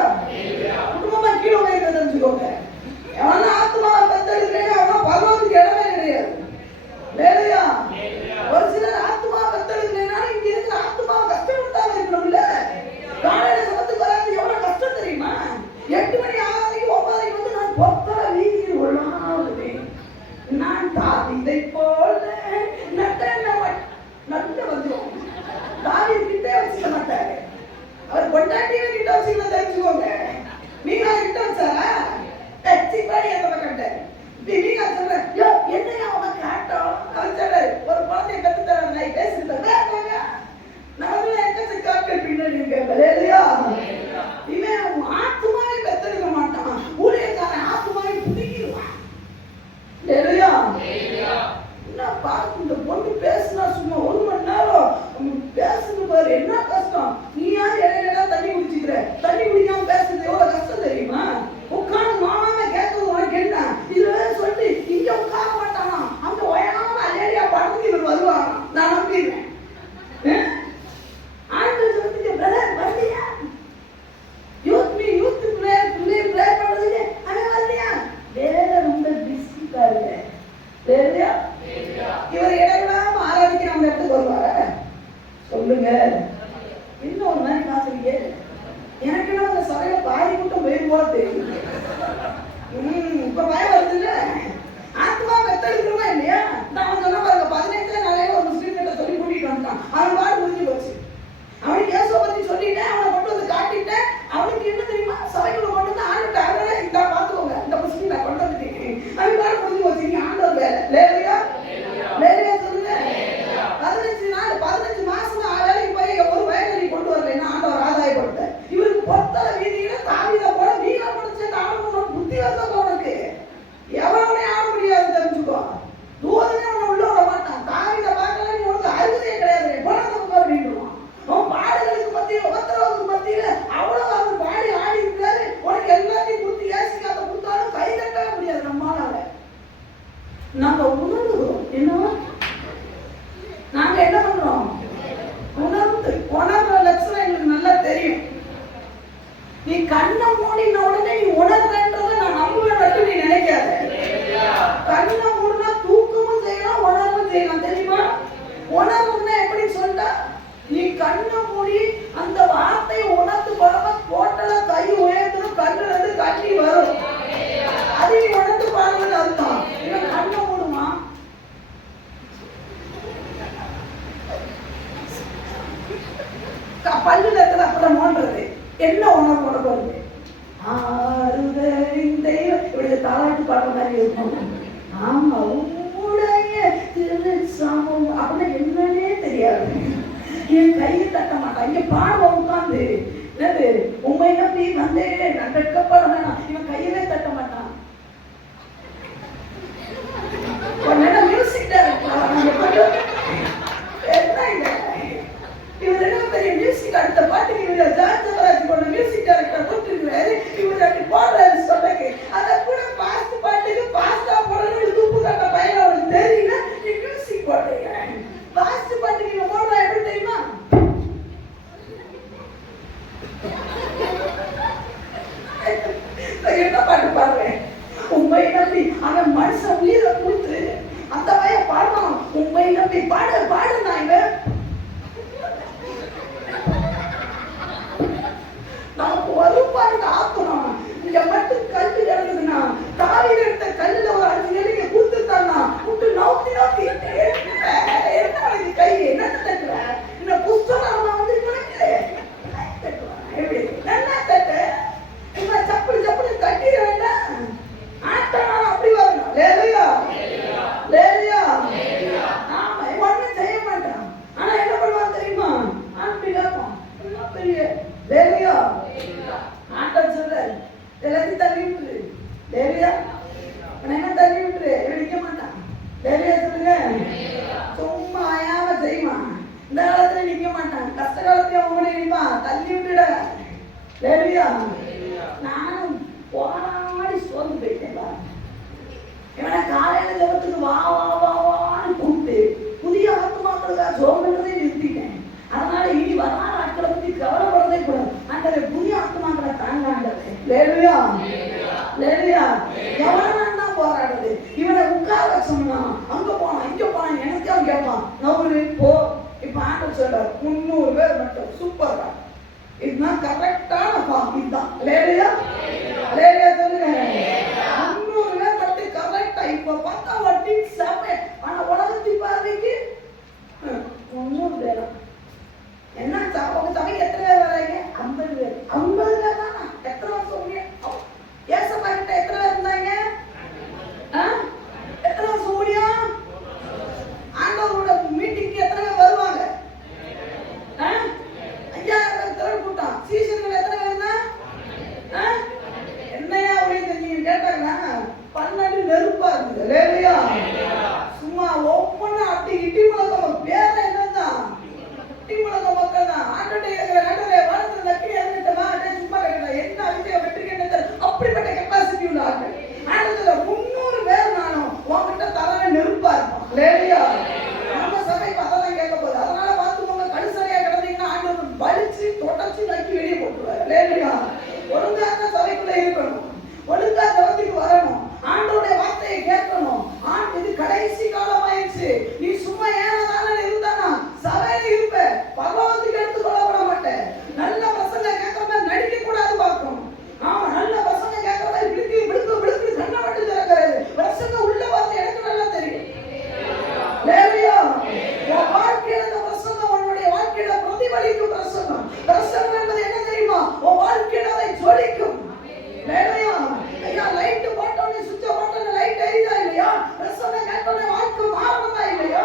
குடும்பமா கீழே போயிருக்க தெரிஞ்சுக்கோங்க. எவனா ஆத்மாவை பெத்தெடுக்கிறேன் அவனா பரலோகத்துக்கு இடமே கிடையாது. லேவியா ஒரு சிலர் ஆத்மாவை பெத்தெடுக்கிறேன்னா இங்க இருக்கிற ஆத்மாவை கஷ்டப்பட்டாம இருக்கணும்ல. காலையில சமத்துக்கு வராது எவ்வளவு கஷ்டம் தெரியுமா? 8 மணி 6:30 9:30 வந்து நான் பொத்தல வீதியில் உள்ளாவுவேன். நான் தாவீதை போல நல்ல வந்துடும். தாவீது கிட்டே வச்சுக்க மாட்டாரு. அவர் கொண்டாட்டியே கிட்ட வச்சுக்கணும் தெரிஞ்சுக்கோங்க. நீங்க கிட்ட வச்சாரா? பாடி அந்த பக்கம் நீங்க சொல்ற என்னையா அவன் காட்டும்? அவர் சொல்றாரு ஒரு குழந்தைய கத்து தர நான் பேசுறேன். நம்ம எக்கச்சக்க ஆட்கள் பின்னாடி இல்லையா? இவன் ஆத்மாவை பெத்தெடுக்க மாட்டான். ஊழியக்காரன் ஆத்மாவை புதுக்கிடுவான். இல்லையா? என்ன பார்த்து இந்த பொண்ணு பேசுனா சும்மா 1 மணி நேரம் பேசுது பாரு. என்ன கஷ்டம். நீ யார் இடையில தண்ணி குடிச்சுக்கிற? தண்ணி குடிக்காம பேசுறது எவ்வளவு கஷ்டம் தெரியுமா? உட்காந்து மாமாம கேட்கறது உனக்கு என்ன? இதுல சொல்லி இங்க உட்கார மாட்டானா, அங்க உயராம அலேரியா படத்துக்கு இவர் வருவாங்க. நான் நம்பிடுறேன். ஆண்கள் சொல்லிட்டு பிரதர் வரலையா? யூத் பிளே பண்றதுக்கு அவன் வரலையா? வேற ரொம்ப பிஸி பாருங்க. சரியா? இவர் இடையிலாம ஆராதிக்க நம்ம இடத்துக்கு வருவார சொல்லுங்க. இன்னொரு மாதிரி காசுறீங்க. எனக்கு என்ன அந்த சபையில பாதி கூட்டம் போயிடும் போல தெரியும். இப்ப பயம் வருது இல்ல? ஆத்மா பெத்தெடுக்கிறோமா இல்லையா? நான் சொன்ன பாருங்க 15 நாளையில ஒரு முஸ்லீம் கிட்ட சொல்லி கூட்டிட்டு வந்துட்டான். அவன் பாடு முடிஞ்சு போச்சு. அவனுக்கு இயேசுவை பத்தி சொல்லிட்டேன். அவனை கொண்டு வந்து காட்டிட்டேன். அவனுக்கு என்ன தெரியுமா? சபைக்குள்ள கொண்டு வந்து ஆண்டுட்டு அவரே இந்த பாத்துக்கோங்க இந்த முஸ்லீம் நான் கொண்டு வந்துட்டேன். அவன் பாடு முடிஞ்சு போச்சு. நீங்க ஆண்டவர் வேலை லேவியா லேவியா சொல்லுங்க. 15 நாள் 15 மாசம் வேலைக்கு போய் ஒரு வயதறி கொண்டு வரலைன்னா ஆண்டவர் ஆதாயப்படுத்த இவருக்கு பொத்தல வீதியில தாவித போல வீணா முடிச்சு ஆடணும். புத்தி வந்த உனக்கு எவனே ஆட முடியாது தெரிஞ்சுக்கோ. தூதனே உன்னை உள்ள நீ கண்ணை மூடின உடனே நீ உணர்றன்றதை நான் நம்புவேன் மட்டும் நீ நினைக்காத. கண்ணை மூடினா தூக்கமும் செய்யலாம், உணர்வும் செய்யலாம். தெரியுமா? உணர்வுன்னா எப்படி சொல்ல, நீ கண்ணை மூடி அந்த வார்த்தையை உணர்ந்து பாருங்க, போட்டல கை உயர்த்தணும், கண்ணுல இருந்து கண்ணி வரும். அது நீ உணர்ந்து பாருங்கன்னு அர்த்தம். இவன் கண்ணை மூடுமா, பல்லுல இருக்கிற அப்புறம் நோன்றது என்ன உணர்வு உனக்கு வருது? ஆறுதலின் தெய்வம், இப்படி தாளாட்டு பாடுற மாதிரி இருக்கும். ஆமா, உம்முடைய திருச்சாமம் அப்படின்னா என்னன்னே தெரியாது. என் கையை தட்ட மாட்டான், இங்க பாடுவ உட்காந்து என்னது உண்மை நம்பி வந்து நட்டக்கப்பட வேணாம், இவன் கையவே தட்ட மாட்டான். மியூசிக் டைரக்டர் இவர் என்ன பெரிய மியூசிக், அடுத்த பாட்டுக்கு இவர் ஜார்ஜ் போன மியூசிக் டைரக்டர் போட்டுருக்காரு. இவர் அப்படி பாடுறாரு சொன்னக்கு, அதை கூட பாஸ்ட் பாட்டுக்கு பாஸ்டா போடணும், துப்பு கட்ட பையன் அவனுக்கு தெரியல. நீ மியூசிக் போடுறீங்க, பாஸ்ட் பாட்டுக்கு நீங்க போடுறா எப்படி தெரியுமா? என்ன பாட்டு பாடுறேன்? உண்மை நம்பி அவன் மனுஷன் உயிரை கொடுத்து அந்த வய பாடுறான். உண்மை நம்பி பாடு பாடுனா இவன் நமக்கு வரும் பாருங்க ஆக்கணும். இங்க மட்டும் கல்லு கிடக்குதுன்னா காவிரி எடுத்த கல்லுல ஒரு 5 எலிங்க கொடுத்துட்டான்னா விட்டு நோக்கி நோக்கி என்ன கை என்ன தட்டுற? இந்த புஸ்தகம் வந்து எப்படி நல்லா தட்டு, இவன் சப்படி சப்படி தட்டிட வேண்டாம். ஆட்டம் அப்படி வரணும். லேலையா லேலையா, ஆமா, ஒன்னும் செய்ய மாட்டான். ஆனா என்ன பண்ணுவான் தெரியுமா? அப்படி கேட்பான் பெரிய லேலையா ஆட்டம் சொல்ற எல்லாத்தையும் தள்ளி விட்டுரு. லேலையா என்ன தள்ளி விட்டுரு, நிக்க மாட்டான். லேலையா சொல்லுங்க, சும்மா ஆயாம செய்வான். இந்த காலத்துல நிக்க மாட்டான், கஷ்ட காலத்தையும் அவங்க நினைப்பான். தள்ளி விட்டுட. லேலையா நானும் போராடி சோர்ந்து போயிட்டேன். இவனை காலையில ஜபத்துக்கு வா வா வா வான்னு கூப்பிட்டு புதிய ஆத்மாக்களுக்காக சோர்ந்ததை நிறுத்திட்டேன். அதனால இனி வராத ஆட்களை பத்தி கவலைப்படுறதே கூடாது. அந்த புதிய ஆத்மாக்களை தாங்காண்டது. லேலுயா லேலுயா, எவனா போராடுது. இவனை உட்கார வச்சோம்னா அங்க போனான் இங்க போனான் எனக்கு அவன் கேட்பான். நவுரு போ. இப்ப ஆண்டவர் சொல்ற 300 பேர் மட்டும் சூப்பர் தான், இதுதான் கரெக்டான ஃபார்ம். இதுதான் லேலுயா லேலுயா சொல்லுங்க. 300 பேர் மட்டும் கரெக்டா. இப்ப பார்த்தா வட்டி செம்ம. ஆனா உலகத்தின் பார்வைக்கு 300 பேரா என்ன? உங்க சபைக்கு எத்தனை பேர் வராங்க? 50 பேர். 50 பேர் தானா? எத்தனை வருஷம் ஏசப்பா கிட்ட எத்தனை பேர் இருந்தாங்க? எத்தனை வருஷம் முடியும்? ஆண்டவரோட மீட்டிங்க்கு எத்தனை பேர் வருவாங்க? 5000 பேர் கூட்டம். சீசன்கள் எத்தனை பேருன்னா என்னையா அப்படின்னு நீங்க கேட்டாங்கன்னா 12 நெருப்பா இருக்குது. லேலையா சும்மா ஒவ்வொன்னு அப்படி இட்டி முழக்கம். வேற என்னதான் இட்டி முழக்க மக்கள் தான். ஆண்டோடைய ஆண்டோடைய வாரத்தில் நக்கி இறங்கிட்டமா சும்மா கேட்கலாம். என்ன விஷயம் வெற்றிக்கிட்ட அப்படிப்பட்ட கெப்பாசிட்டி உள்ள ஆட்கள். ஆண்டத்துல 300 பேர் நானும் உங்ககிட்ட தரவே நெருப்பா இருக்கும். லேலையா நம்ம சபைக்கு அதெல்லாம் கேட்க போகுது. அதனால பார்த்துக்கோங்க, கடுசரையா கிடந்தீங்கன்னா ஆண்டவர் வலிச்சு தொடச்சு நக்கி வெளியே போட்டுருவாரு. லேலையா ஒழுங்காக சபைக்குள்ள இருக்கணும், ஒழுங்கா ஜபத்துக்கு வரணும், ஆண்டவருடைய வார்த்தையை கேட்கணும். இது கடைசி காலம் ஆயிடுச்சு. நீ சும்மா ஏனதான இருந்தானா சபையில இருப்ப, பகவானுக்கு எடுத்து கொள்ளப்பட மாட்டேன். நல்ல பசங்க கேட்கற மாதிரி நடிக்க கூடாது பார்க்கணும். ஆமா, நல்ல பசங்க கேட்கற மாதிரி விழுக்கு விழுக்கு விழுக்கு கண்ணை விட்டு திறக்கிறது. பசங்க உள்ள வார்த்தை எனக்கு நல்லா தெரியும். லேலையா உன் வாழ்க்கையில இந்த பிரசங்கம் உன்னுடைய வாழ்க்கையில பிரதிபலிக்கும். பிரசங்கம் பிரசங்கம் என்பது என்ன தெரியுமா? உன் வாழ்க்கையில அதை ஜொலிக்கும். லேலையா ஐயா, லைட் போட்டோன்னு சுவிட்ச் போட்டோன்னு லைட் எரியுதா இல்லையா? பிரசங்கம் கேட்டோன்னு வாழ்க்கை மாறணுமா இல்லையா?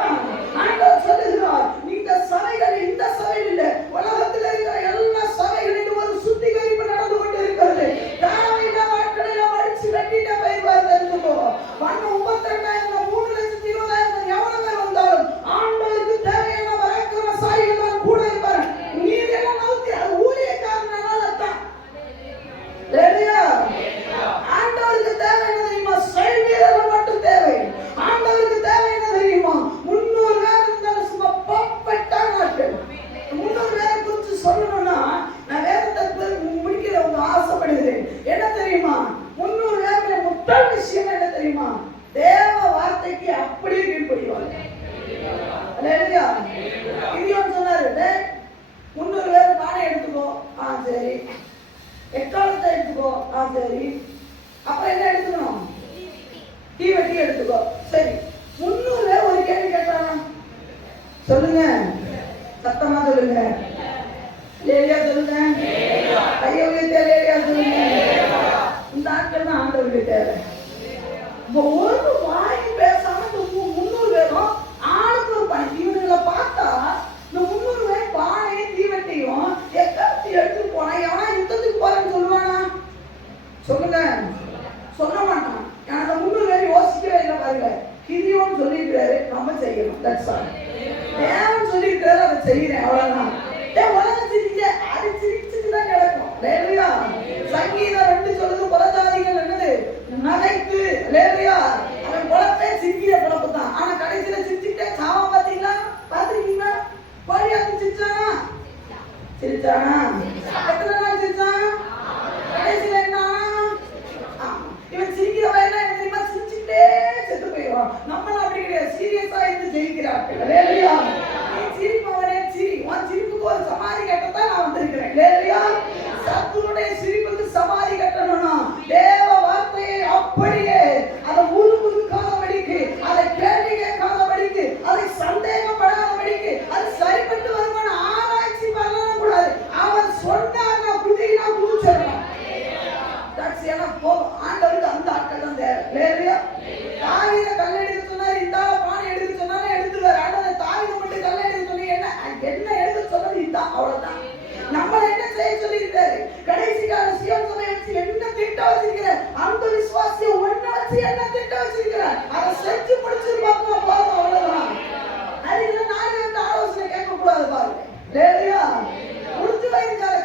ஆண்டவர் சொல்லுகிறார், இந்த சபைகள் இந்த சபையில் இல்லை, உலகத்தில் இருக்கிற எல்லா சபைகளிலும் ஒரு சுத்திகரிப்பு நடந்து கொண்டு இருக்கிறது. தேவையில்ல வாழ்க்கையில அடிச்சு வெட்டிட்ட போயிருவார். தெரிஞ்சுக்கோ, 32,000 3,20,000 எவ்வளவு பேர் வந்தாலும் ஆண்டவருக்கு தேவையான வரக்கிற சாயிகள் தான் கூட இருப்பார். நீ எல்லாம் நவுத்தி மாதிரி. அப்புறம் என்ன எடுத்துக்கணும்? தீவெட்டி எடுத்துக்கோ. சரி, 300 பேர் ஒரு கேள்வி கேட்டானா? சொல்லுங்க, சத்தமா சொல்லுங்க. லேலியா சொல்லுங்க. கையை உயர்த்தி லேலியா சொல்லுங்க. இந்த ஆட்கள் தான் ஆண்டவருக்கு தேவை. ஒரு வாயும் பேசாம 300 பேரும் ஆளுக்கு ஒரு பணி. இவங்களை பார்த்தா இந்த 300 பேர் பானையும் தீவெட்டியும் எக்கத்தி எடுத்துட்டு போனா எவனா யுத்தத்துக்கு போறேன்னு சொல்லுவானா? சொல்லுங்க, சொல்ல மாட்டான். அந்த 300 பேர் யோசிக்கவே இல்லை. பாருங்க, கிதியோன்னு சொல்லியிருக்கிறாரு, நம்ம செய்யணும். That's all. தேவன் சொல்லியிருக்கிறாரு, அதை செய்யறேன், அவ்வளவுதான். உலகம் சிரிச்ச அது சிரிச்சுதான் கிடக்கும். லேலியா சங்கீதம் 2 சொல்லுது, புறஜாதிகள் என்னது நகைத்து. லேலியா அவன் பொழப்பே சிரிக்கிற பொழப்பு தான். ஆனா கடைசியில சிரிச்சுக்கிட்டே சாவம். பாத்தீங்களா? பாத்துருக்கீங்களா? கோழியாத்து சிரிச்சானா? சிரிச்சானா? எத்தனை நாள் சிரிச்சான்? கடைசியில என்ன? இவன் சிரிக்கிற வயல என்ன தெரியுமா? சிரிச்சுக்கிட்டே செத்து போயிடுவான். நம்மளும் அப்படி கிடையாது, சீரியஸா இருந்து ஜெயிக்கிறார்கள். லேலியா சிரிப்பவனே சிரி. உன் சிரிப்புக்கு ஒரு சமாதி கட்டத்தான் நான் வந்திருக்கிறேன். லேலியா சத்துருடைய சிரிப்புக்கு சமாதி கட்டணும்னா தேவ வார்த்தையை அப்படியே அதை உருக்காதபடிக்கு, அதை கேள்வி கேட்காதபடிக்கு, அதை சந்தேகப்படாதபடிக்கு, அது சரிப்பட்டு வருமான ஆராய்ச்சி பண்ணலாம் கூடாது. அவன் சொன்னார்னா குதினா குதிச்சிடலாம். ஆண்டவருக்கு அந்த ஆட்கள் தான் தேவை. லேலியா தாவீதை கல்லை எடுக்க சொன்னார், இந்த பானை எடுக்க சொன்னாலும் எடுத்துருவாரு. ஆண்டவர் தாவீதை மட்டும் கல்லை எடுக்க சொல்லி என்ன எடுக்க சொன்னது இதுதான், அவ்வளவுதான். நம்மளை என்ன செய்ய சொல்லி இருக்காரு? கடைசி கால சியோன் சபையை வச்சு என்ன திட்டம் வச்சிருக்கிற? அந்த விசுவாசிய ஒண்ணு வச்சு என்ன திட்டம் வச்சிருக்கிற? அதை செஞ்சு முடிச்சிருப்பாங்க, போதும், அவ்வளவுதான். அதுல 4 பேருக்கு ஆலோசனை கேட்க கூடாது. பாருங்க, லேலியா முடிச்சு வைக்காத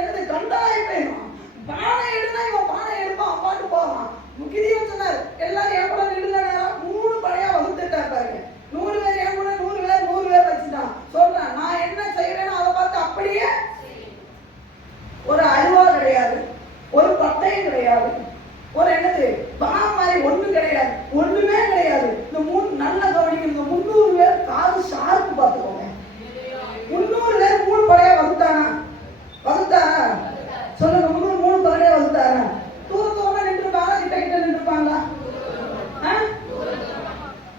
என்னது கண்டாய போயிடும். பானை எடுனா இவன் பானை எடுப்பான், அப்பாட்டு போவான். கிதியோன் சொன்னார், எல்லாரும் என் கூட நிடுங்க நேரம் 3 படையா வகுத்துட்டார். பாருங்க, 100 பேர் என் கூட 100 பேர் வச்சுட்டான். சொல்றேன், நான் என்ன செய்யறேன்னு அதை பார்த்து அப்படியே. ஒரு அருவா கிடையாது, ஒரு பட்டையும் கிடையாது, ஒரு என்னது பாம் மாதிரி ஒண்ணு கிடையாது, ஒண்ணுமே கிடையாது. இந்த 3 நல்ல கவனிக்க. இந்த 300 பேர் காது ஷார்ப்பு பார்த்துக்கோங்க. 300 பேர் 3 படையா வகுத்தானா? வகுத்தாரா? சொல்லுங்க, 3 படையா வகுத்தாரா? தூரத்தோட நின்றுப்பாங்களா, கிட்ட நின்றுப்பாங்களா?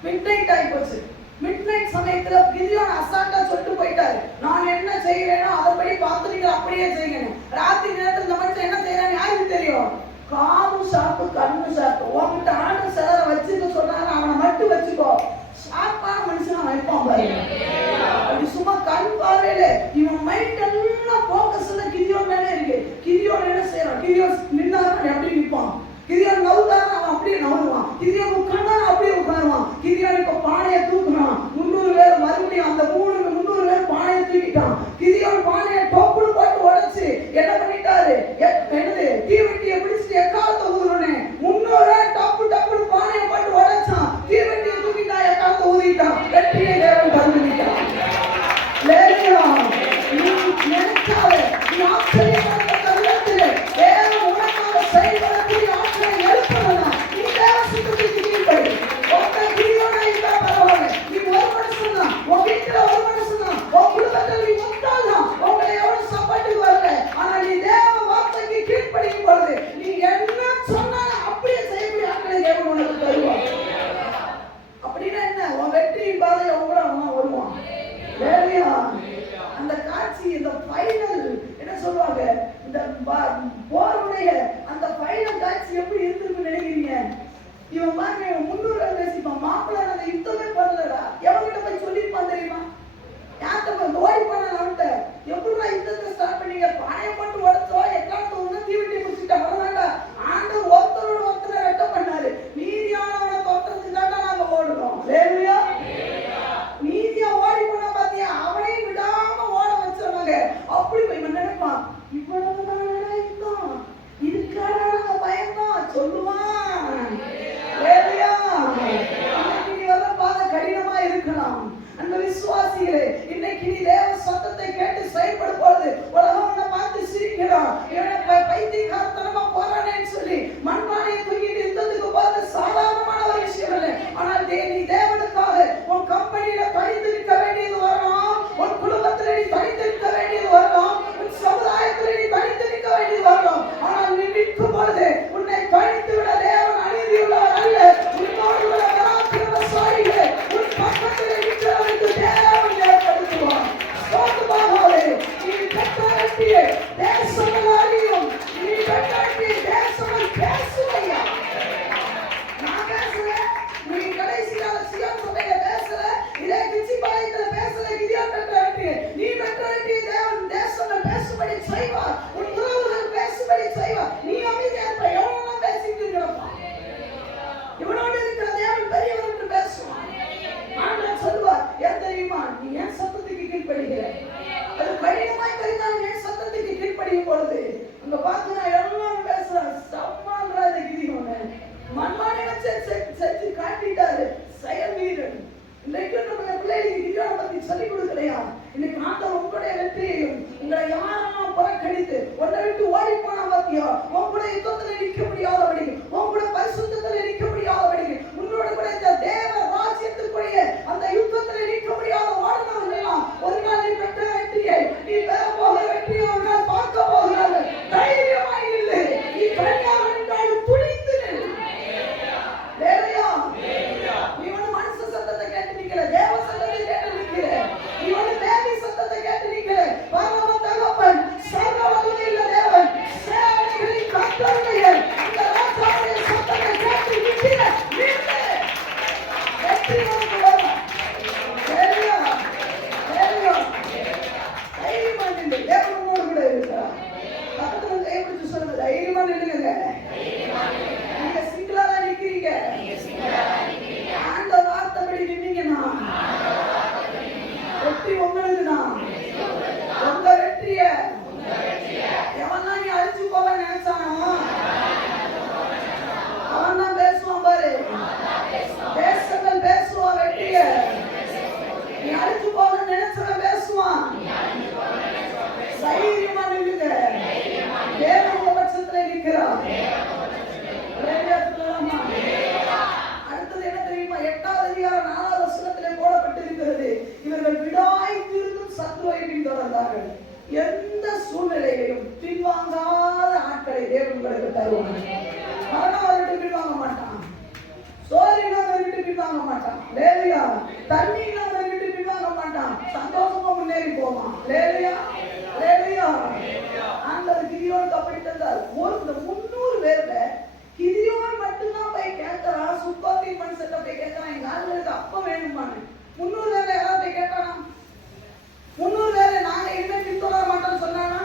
மிட்நைட் ஆகி போச்சு. மிட்நைட் சமயத்துல கிதியோன் அசால்ட்டா சொல்லிட்டு போயிட்டாரு, நான் என்ன செய்யறேனோ அதன்படி பார்த்து நீங்க அப்படியே செய்யணும். ராத்திரி நேரத்துல இந்த மனுஷன் என்ன செய்யறான்னு யாருக்கு தெரியும்? காது ஷாப்பு, கண்ணு ஷாப்பு. உங்ககிட்ட ஆண்டு சிலரை வச்சுக்க சொன்னாங்க, அவனை மட்டும் வச்சுக்கோ. ஷார்ப்பான மனுஷன் வைப்பான் பாருங்க. அப்படி சும்மா கண் பார்வையில இவன் மைண்ட் எல்லாம் போக்கஸ்ல கிதியோன் மேலே இருக்கு. கிதியோன் என்ன செய்யறான்? கிதியோன் நின்னாதான் எப்படி நிற்பான்? கிதியோன் நவுதானா அவன் அப்படியே நவுடுவான். கிதியோன் உட்கார்ந்தானா அப்படியே உட்காருவான். கிதியோன் இப்ப பானையை தூக்குனான். 300 பேர் மறுபடியும் அந்த 300 பேர் பானையை தூக்கிட்டான். கிதியோன் பானையை டோப்புன்னு போட்டு உடைச்சு என்ன பண்ணிட்டாரு? என்னது தீவெட்டியை பிடிச்சிட்டு எக்காலத்தை ஊதுறோனே 300 பேர் டப்புன்னு பானையை போட்டு உடைச்சான். தீவெட்டியை தூக்கிட்டா எக்காலத்தை ஊதிட்டான். வெற்றியை தேவன் தந்துட்டான். லேலியா நீ நினைச்சாலே நீ ஆச்சரியமான தருணத்திலே தேவன் உனக்காக செயல்படக்கூடிய ஆற்றலை எழுப்பணும். நீ தேவ சித்தத்துக்கு கீழ்ப்படி. உன்னை கிதியோனா இருந்தா பரவாயில்லை, நீ ஒரு மனுஷன் தான், உன் வீட்டுல ஒரு மனுஷன் தான், உன் குடும்பத்தில் நீ முட்டாள் தான், உங்களை எவ்வளவு சப்பாட்டுக்கு வரல. ஆனா நீ தேவ வார்த்தைக்கு கீழ்ப்படியும் பொழுது நீ என்ன சொன்னாலும் அப்படியே செய்யக்கூடிய ஆற்றலை தேவன் உனக்கு தருவான். அப்படின்னா என்ன? உன் வெற்றியின் பாதையை உங்களை அவன் வருவான். லேலியா அந்த காட்சி, இந்த ஃபைனல் என்ன சொல்லுவாங்க, இந்த போருடைய அந்த ஃபைனல் காட்சி எப்படி இருந்திருக்குன்னு நினைக்கிறீங்க? இவன் பாருங்க, இவன் 300 பேர் பேசிப்பான். மாப்பிள்ளை அந்த யுத்தமே பண்ணலடா. எவங்கிட்ட போய் சொல்லியிருப்பான் தெரியுமா? யார்கிட்ட போய் ஓடி போனான் அவன்கிட்ட. எப்படின்னா யுத்தத்தை ஸ்டார்ட் பண்ணீங்க? பானையை போட்டு உடச்சோ, எக்காலத்து ஒண்ணு தீவெட்டி முடிச்சுட்டா வரலாண்டா. ஆண்டவர் ஒருத்தரோட ஒருத்தரை வெட்ட பண்ணாரு. மீதியானவனை தொட்டதுக்கு தாண்டா நாங்க ஓடுறோம். லேலியா மீதியா ஓடி போனா பாத்தியா, அவனையும் விடாம ஓட வச்சிருவாங்க. அப்படி போய் நினைப்பான், இவ்வளவு நாளா யுத்தம் இதுக்காக நாங்க பயந்தோம் சொல்லுவான். லேலியா இன்னைக்கு நீ வர பாதை கடினமா இருக்கலாம். அந்த விசுவாசிகளே, இன்னைக்கு நீ தேவ சத்தத்தை கேட்டு செயல்பட சொன்னார்கள், எந்த சூழ்நிலையிலையும் பின்வாங்காத ஆட்களை தேவன் உங்களுக்கு தருவாங்க. மரணம் அவர்கிட்ட பின்வாங்க மாட்டான், சோறு இல்லாதவர்கிட்ட பின்வாங்க மாட்டான், லேலியா தண்ணி இல்லாதவர்கிட்ட பின்வாங்க மாட்டான், சந்தோஷமா முன்னேறி போவான். லேலியா லேலியா ஆண்டவர் கிதியோனுக்கு அப்படி தந்தார். இந்த 300 பேர்ல கிதியோன் மட்டும்தான் போய் கேட்கிறான். சுப்பாத்தி மனுஷன் போய் கேட்கிறான், எங்க ஆளுங்களுக்கு அப்ப வேணுமான்னு. 300 பேர்ல யாராவது போய் கேட்டானா? 300 பேர்ல நாங்க இனிமே பின்தொடர மாட்டோம்னு சொன்னானா?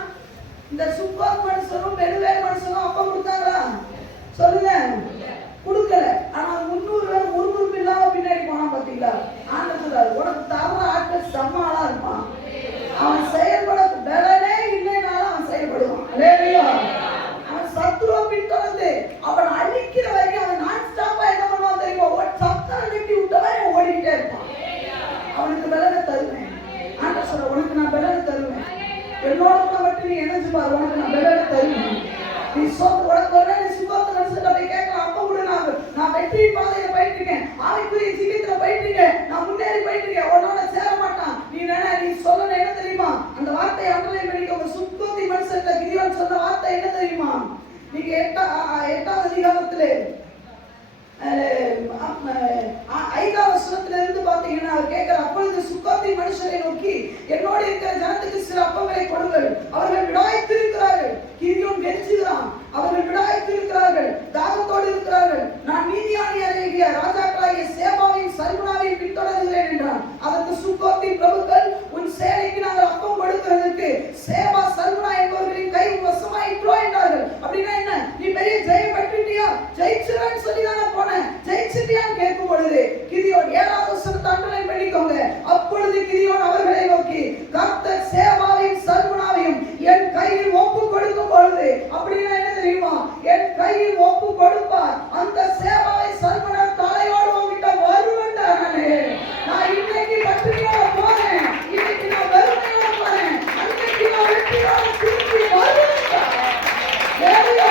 இந்த சுப்பாத் மனுஷனும் பெருவேல் மனுஷனும் அப்ப கொடுத்தாங்களா? சொல்லுங்க, கொடுக்கல. ஆனா 300 பேர் முறுமுறுப்பு இல்லாம பின்னாடி போனா பாத்தீங்களா? ஆண்டவர் சொல்றாரு, உனக்கு தர ஆட்கள் செம்ம ஆளா இருப்பான். அவன் செயல்பட பலனே இல்லைனாலும் அவன் செயல்படுவான். லேலியா அவன் சத்துருவ பின்தொடர்ந்து அவன் அழிக்கிற வரைக்கும் அவன் நான் ஸ்டாப்பா என்ன பண்ணுவான் தெரியுமா? சத்தம் கட்டி விட்டவன் ஓடிக்கிட்டே இருப்பான். அவனுக்கு பலனை தருவேன். ஆண்டவர் சொல்ற, உனக்கு நான் பலனை தருவேன். என்னோட மட்டும் நீ இணைஞ்சு பாரு, உனக்கு நான் பலனை தருவேன். நீ சொத்து உனக்கு வர நீ சுகத்தை மனசுல போய் கேட்கலாம். அப்ப கூட நான் வெற்றி பாதையில போயிட்டு இருக்கேன், ஆவிக்குரிய ஜீவியத்துல போயிட்டு இருக்கேன், நான் முன்னேறி போயிட்டு இருக்கேன். உன்னோட சேர மாட்டான். நீ சொல்லணும் என்ன தெரியுமா? அந்த வார்த்தையை அண்டர்லைன் பண்ணிக்கோங்க. சுக்கோத்தி மனுஷன்ல கிதியோன் சொன்ன வார்த்தை என்ன தெரியுமா? நீங்க 8ஆம் அதிகாரத்திலே 5ஆம் வசனத்துல இருந்து பாத்தீங்கன்னா அவர் கேட்கிற, அப்பொழுது சுக்கோத்தி மனுஷரை நோக்கி, என்னோட இருக்கிற ஜனத்துக்கு சில அப்பங்களை கொடுங்கள், அவர்கள் விடாய்த்து இருக்கிறார்கள். கிதியோன் கெஞ்சுகிறான், அவர்கள் விடாய்த்து இருக்கிறார்கள், தாகத்தோடு இருக்கிறார்கள். நான் மீதியானியராகிய ராஜாக்களாகிய சேபாவையும் சல்முனாவையும் பின்தொடர்கிறேன் என்றான். அதற்கு சுக்கோத்தி பிரபுக்கள், உன் சேனைக்கு நாங்கள் அப்பம் கொடுக்கிறதுக்கு சேபா சல்முனா என்பவர்களின் கை வசமாயிற்றோ என்றார்கள். அப்படின்னா என்ன? நீ பெரிய ஜெயம் பெற்றுட்டியா? ஜெயிச்சுறான்னு சொல்லி தானே போனேன், ஜெயிச்சுட்டியான்னு கேட்கும் பொழுது கிதியோன் 7ஆம் வசனத்தை அண்டர்லைன் பண்ணிக்கோங்க. அப்பொழுது கிதியோன் அவர்களை நோக்கி, கர்த்தர் சேபாவையும் சல்முனாவையும் என் கையில் ஒப்பு கொடுக்கும் பொழுது, அப்படின்னா என்ன தெரியுமா? என் கையில் ஒப்பு கொடுப்பார். அந்த சேபாவை சல்முனா தலையோடு உங்ககிட்ட வருவேன்டானே. நான் இன்னைக்கு பட்டினியோட போறேன், இன்னைக்கு நான் வெறுமையோட போறேன், அன்னைக்கு நான் வெற்றியோட திரும்பி வருவேன். லேலியா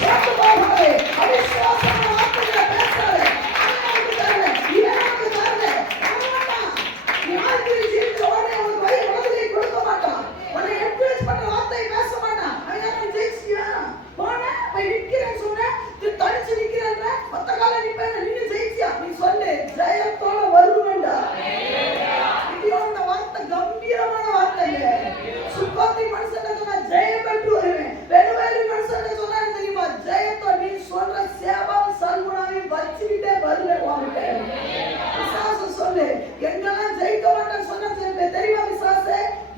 சாத்து பாபாவே அவிசுவாசமான வார்த்தைகளை பேசாதே. அண்ணனுக்கு தரல, இவனுக்கு தரல, யாருக்கு ஜீவித்தோட உனக்கு வலதுகை கொடுக்க மாட்டான். உன்னை என்கரேஜ் பண்ற வார்த்தை பேச மாட்டான். அவன் ஜெயிச்சியா போன போய் நிக்கிறேன்னு சொன்ன, தனிச்சு நிக்கிறேன், மொத்த கால நிப்பேன், நீ ஜெயிச்சியா? நீ சொல்லு, ஜெயத்தோட வருவேன்டா. கிதியோனோட வார்த்தை கம்பீரமான வார்த்தைங்க. சுக்கோத்தி மனுஷன் சொன்னா ஜெயம் பெற்று வருவேன். பெருவேலி மனுஷன் சொன்னா தெரியுமா? ஜெயத்தோட நீ சொல்ற சேபாவும் சல்முனாவையும் வச்சுக்கிட்டே வருவேன் வாங்கிட்ட. விசுவாசம் சொல்லு, எங்கெல்லாம் ஜெயிக்க மாட்டேன்னு சொன்னா தெரியுமா? விசுவாச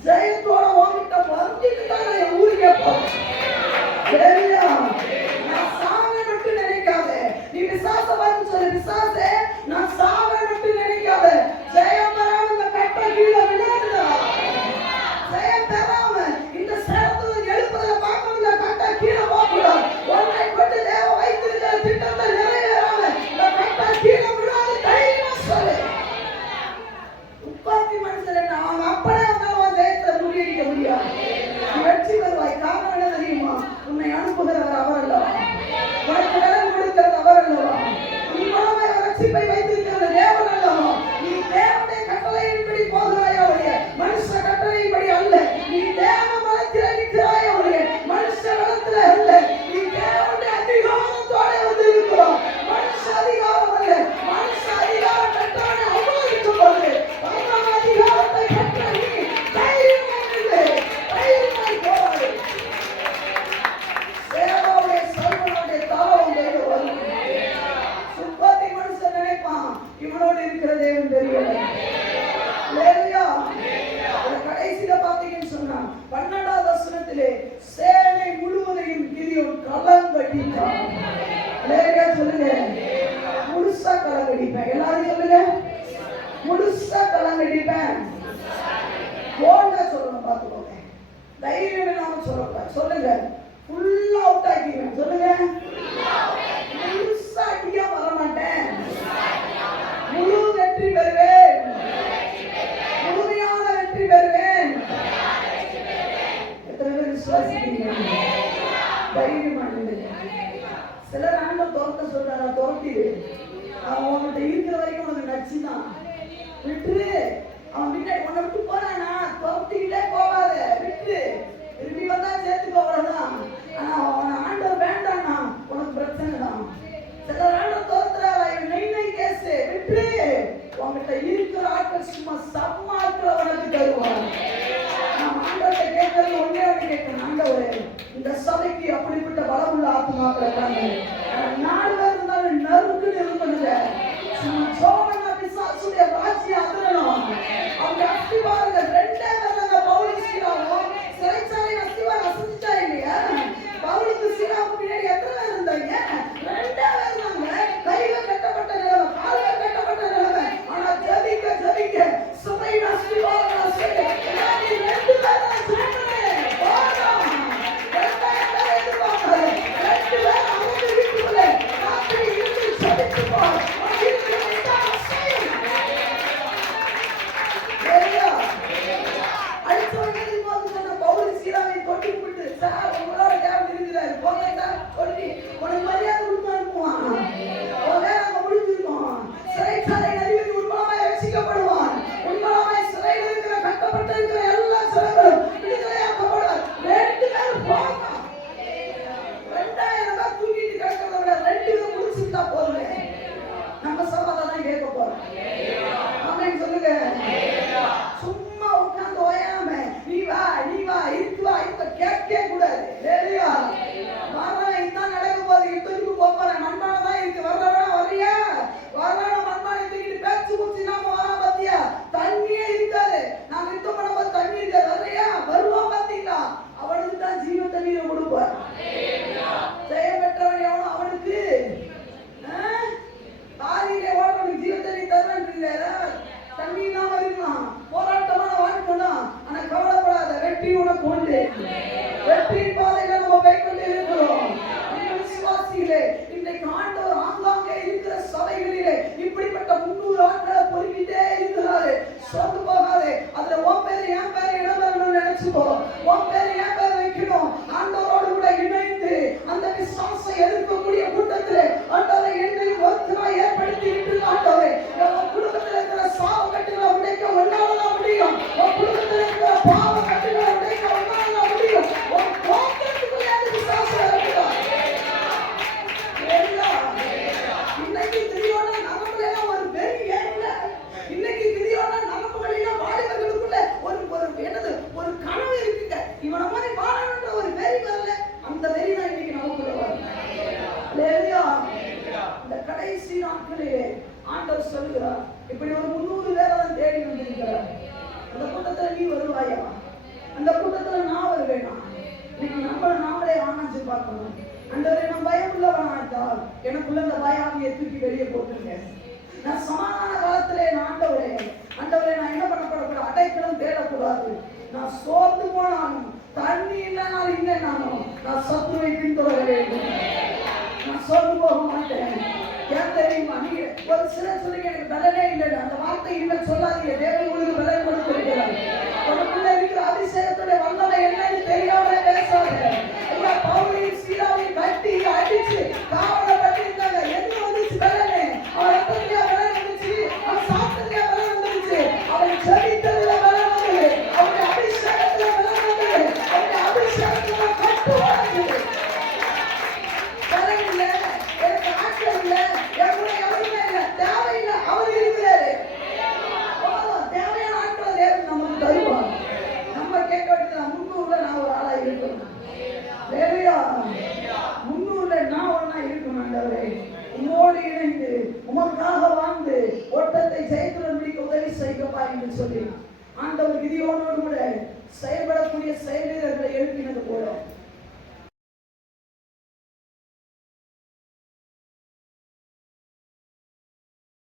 ஜெயத்தோட வாங்கிட்ட வந்துட்டு தான் நான் என் ஊருக்கே போறேன். லேலியா நான் சாவை மட்டும் நினைக்காத, நீ விசுவாசம் சொல்லு, விசுவாச நான் சாவை மட்டும் நினைக்காத. ஜெயம் பெறாம இந்த கட்டை கீழே விழாதுடா. ஜெயம் பெறாம இந்த சேரத்துல எழுப்புறத பார்க்கணும்ல, கட்டை கீழே போகக்கூடாது. உன்னை கொண்டு தேவ வைத்திருக்கிற திட்டத்தை நிறைவேறாம இந்த கட்டை கீழே விழாது. தைரியமா சொல்லு. உப்பாத்தி மனுஷன் அவங்க அப்பனே வந்தாலும் ஜெயத்தை முறியடிக்க முடியாது. நீ வெற்றி பெறுவாய். காரணம் என்ன தெரியுமா? உன்னை அனுப்புகிறவர் அவர் அல்லவா? உனக்கு பலன் கொடுக்கிறது அவர் அல்லவா? உன் மூலமா ரட்சிப்பை வைத்திருக்கிறது தேவன் அல்லவா? நீ தேவனுடைய கட்டளையின்படி போகிறாயா ஒழிய மனுஷ கட்டளையின்படி அல்ல. நீ தேவ பலத்தில் நிற்கிறாயா ஒழிய மனுஷ பலத்தில் அல்ல. நீ தேவனுடைய அதிகாரத்தோட வந்து இருக்கிறோம். மனுஷ அதிகாரம் அல்ல. மனுஷ அதிகாரம் பெற்றவனை அவமதிக்கும் பொழுது பரம அதிகாரத்தை பெற்ற நீ தைரியமாய் நில்லு, தைரியமாய் போராடு. சேபாவுடைய சல்முனாவுடைய தாளம் கையில் வரும். சுப்பாத்தி மனுஷன் நினைப்பான், இவனோடு இருக்கிற தேவன் பெரியவர். லேலியா கடைசியில பாத்தீங்கன்னு சொன்னா 12ஆம் வசனத்திலே சேனை முழுவதையும் கிதியோன் கலங்கடித்தான். லேலியா சொல்லுங்க, முழுசா கலங்கடிப்பேன். எல்லாரும் சொல்லுங்க, முழுசா கலங்கடிப்பேன். போல்டா சொல்லணும், பாத்துக்கோங்க. தைரியம் இல்லாம சொல்லக்கூடாது. சொல்லுங்க, ஃபுல்லா அவுட் ஆக்கிடுவேன். சொல்லுங்க, முழுசா அடிக்க வர மாட்டேன், முழு வெற்றி பெறுவேன், முழுமையான வெற்றி பெறுவேன். எத்தனை பேர் விசுவாசிக்கிறீங்க? தைரியமா நில்லுங்க. சிலர் ஆண்டவர் துரத்த சொல்றாரா? துரத்திடு. அவன் உன்கிட்ட இருக்கிற வரைக்கும் உனக்கு நச்சுதான். விட்டுரு. அவன் பின்னாடி உன்னை விட்டு போறானா துரத்திக்கிட்டே போவாத, விட்டு திரும்பி வந்தா சேர்த்துக்கோ, அவ்வளவுதான். ஆனா அவன் ஆண்டவர் வேண்டாம்னா உனக்கு பிரச்சனை தான். சில ஆண்டவர் துரத்துறாரா, நெய் கேஸ் விட்டு உங்ககிட்ட இருக்கிற ஆட்கள் சும்மா சம்மாக்களை உனக்கு தருவாங்க. நான் ஆண்டவர்கிட்ட கேட்கறது ஒன்னே ஒன்று கேட்கணும், ஆண்டவரே இந்த சபைக்கு அப்படிப்பட்ட பலமுள்ள ஆத்மாக்களை தாங்க. 4 பேர் இருந்தாலும் நறுக்குன்னு இருக்கணுங்க. சோழனா பிசாசுடைய ராஜ்யம் அதிரணும். அவங்க அஸ்திவாரங்க 2 பேர் பவுலுக்கு சீலாவும் சிறைச்சாலை அஸ்திவாரம் அசைச்சா இல்லையா? பவுலுக்கு சீலாவுக்கு பின்னாடி எத்தனை பேர் இருந்தாங்க? 2 பேர் இருந்தாங்க. கையில கட்டப்பட்ட நிலைமை, காலில கட்டப்பட்ட நிலைமை. ஆனா ஜபிக்க ஜபிக்க சுமையின் அஸ்திவாரம் அசைக்க 2 பேர் தான் சேர்க்கணும். போதும். 2 பேர் எதிர்பார்க்காது. 2 பேர் அவங்க வீட்டுக்குள்ளே ராத்திரி இருந்து ஜபிச்சு போ. நம்ம சமாதானம் கேட்க போறோம். ஆமென் சொல்லுங்க. சும்மா உட்கார்ந்து ஓயாம நீ வா இருக்கு வா இப்ப கேட்கவே கூடாது. இல்லையா? வரவன் இதான் நடக்க போகுது, இட்டுக்கு போற மண்பானை தான் இருக்கு. வர்றவனா வரியா? வரவன மண்பானை தூக்கிட்டு பேச்சு குச்சி நாம வரா பாத்தியா? தண்ணியே இருக்காது. நான் யுத்தம் பண்ணும்போது தண்ணி இருக்காது. வர்றியா? வருவான் பாத்தீங்களா? அவனுக்கு தான் ஜீவ தண்ணீரை கொடுப்பார். ஜெயம் பெற்றவன் எவனோ அவனுக்கு தாரியிலே ஓடுறவனுக்கு ஜீவ தண்ணி தருவேன். தண்ணி இல்லாம இருக்கலாம், போராட்டமான வாழ்க்கைதான். ஆனா கவலைப்படாத, வெற்றி உனக்கு உண்டு. வெற்றி பாதையில நம்ம கைக்கொண்டு இருக்கிறோம். விசுவாசிகளே, இன்றைக்கு ஆண்டவர் ஆங்காங்கே இருக்கிற சபைகளிலே இப்படிப்பட்ட 300 ஆட்களை பொறுக்கிட்டே இருக்கிறாரு. சோர்ந்து போகாதே. அதுல உன் பேரு என் பேரு இடம்பெறணும்னு நினைச்சுக்கோ. உன் பேரு என் பேர் வைக்கணும். ஆண்டவரோடு கூட இணைந்து அந்த விசுவாசை எதிர்க்கக்கூடிய கூட்டத்திலே ஆண்டவரை என்னையும் ஒருத்தராய் ஏற்படுத்தி விட்டு ஆண்டவரே உன் குடும்பத்தில் இருக்கிற சாவ கட்டுகளை உடைக்க ஒன்னாலதான் முடியும். உன் குடும்பத்தில் இருக்கிற பாவ கட்டுகளை உடைக்க ஒன்னாலதான் முடியும். உன் கோபத்துக்குள்ளே விசுவாசம் இருக்கிறார். இன்னைக்கு திரியோட நரம்புலாம் ஒரு வெறி ஏறல. இன்னைக்கு திரியோட நரம்புகளிலும் வாலிபர்களுக்குள்ள ஒரு என்னது ஒரு கனவு இருக்குங்க. இவன மாதிரி வாழணுன்ற ஒரு வெறி வரல. அந்த வெறி தான் இன்னைக்கு நமக்குள்ள வரும். இல்லையா? இந்த கடைசி நாட்களிலே ஆண்டவர் சொல்லுகிறார், இப்படி ஒரு 300 பேரை தான் தேடி வந்திருக்கிறார். அந்த கூட்டத்துல நீ வருவாயா? அந்த கூட்டத்துல நான் வருவேனா? இன்னைக்கு நாமளே ஆராய்ச்சி பார்க்கணும். ஆண்டவரே, நான் பயம் உள்ளவனா இருந்தால் எனக்குள்ள அந்த பயாவியை தூக்கி வெளியே போட்டுருங்க. நான் சமாதான காலத்திலே ஆண்டவரே நான் என்ன பண்ணப்படக்கூடாது? அடைக்கலம் தேடக்கூடாது. நான் சோர்ந்து போனாலும் தண்ணி இல்லைனாலும் இல்லைனாலும் நான் சத்துருவை பின்தொடர வேண்டும். நான் சோர்ந்து போக மாட்டேன். ஏன் தெரியுமா? நீங்க ஒரு சிலர் சொல்லுங்க, எனக்கு பலனே இல்லை. அந்த வார்த்தை இல்லை சொல்லாதீங்க. தேவன் உங்களுக்கு பலன் கொடுத்திருக்கிறார். உனக்குள்ள இருக்கிற அதிசயத்துடைய வல்லமை என்னன்னு தெரியாமலே பேசாத. ஐயா, பவுலையும் சீலாவையும் கட்டி அடிச்சு காவலப்பட்டு இருந்தாங்க. எது வந்துச்சு பலனே? அவன் ரத்தத்திலே பலன் வந்துச்சு, அவன் சாப்பிட்டதுல பலன் வந்துச்சு, அவன் ஜெபித்ததுல பலன் வந்தது, அவனுடைய அபிஷேகத்துல பலன் வந்தது, அவனுடைய அபிஷேகத்துல கட்டு வந்தது. பலன் இல்லை, எனக்கு ஆட்கள் இல்லை, எவ்வளவு எவருமே இல்லை, தேவையில்லை, அவர் இருக்கிறாரு. தேவையான ஆட்களை தேவன் நமக்கு தருவார். நம்ம கேட்க வேண்டியது 300 நான் ஒரு ஆளா இருக்கணும். வேறையா 300 நான் ஒன்னா இருக்கணும். ஆண்டவரே, உம்மோடு இணைந்து உமக்காக வாழ்ந்து ஓட்டத்தை ஜெயித்து முடிக்க உதவி செய்யப்பா என்று சொல்லி ஆண்டவர் கிதியோனோடு கூட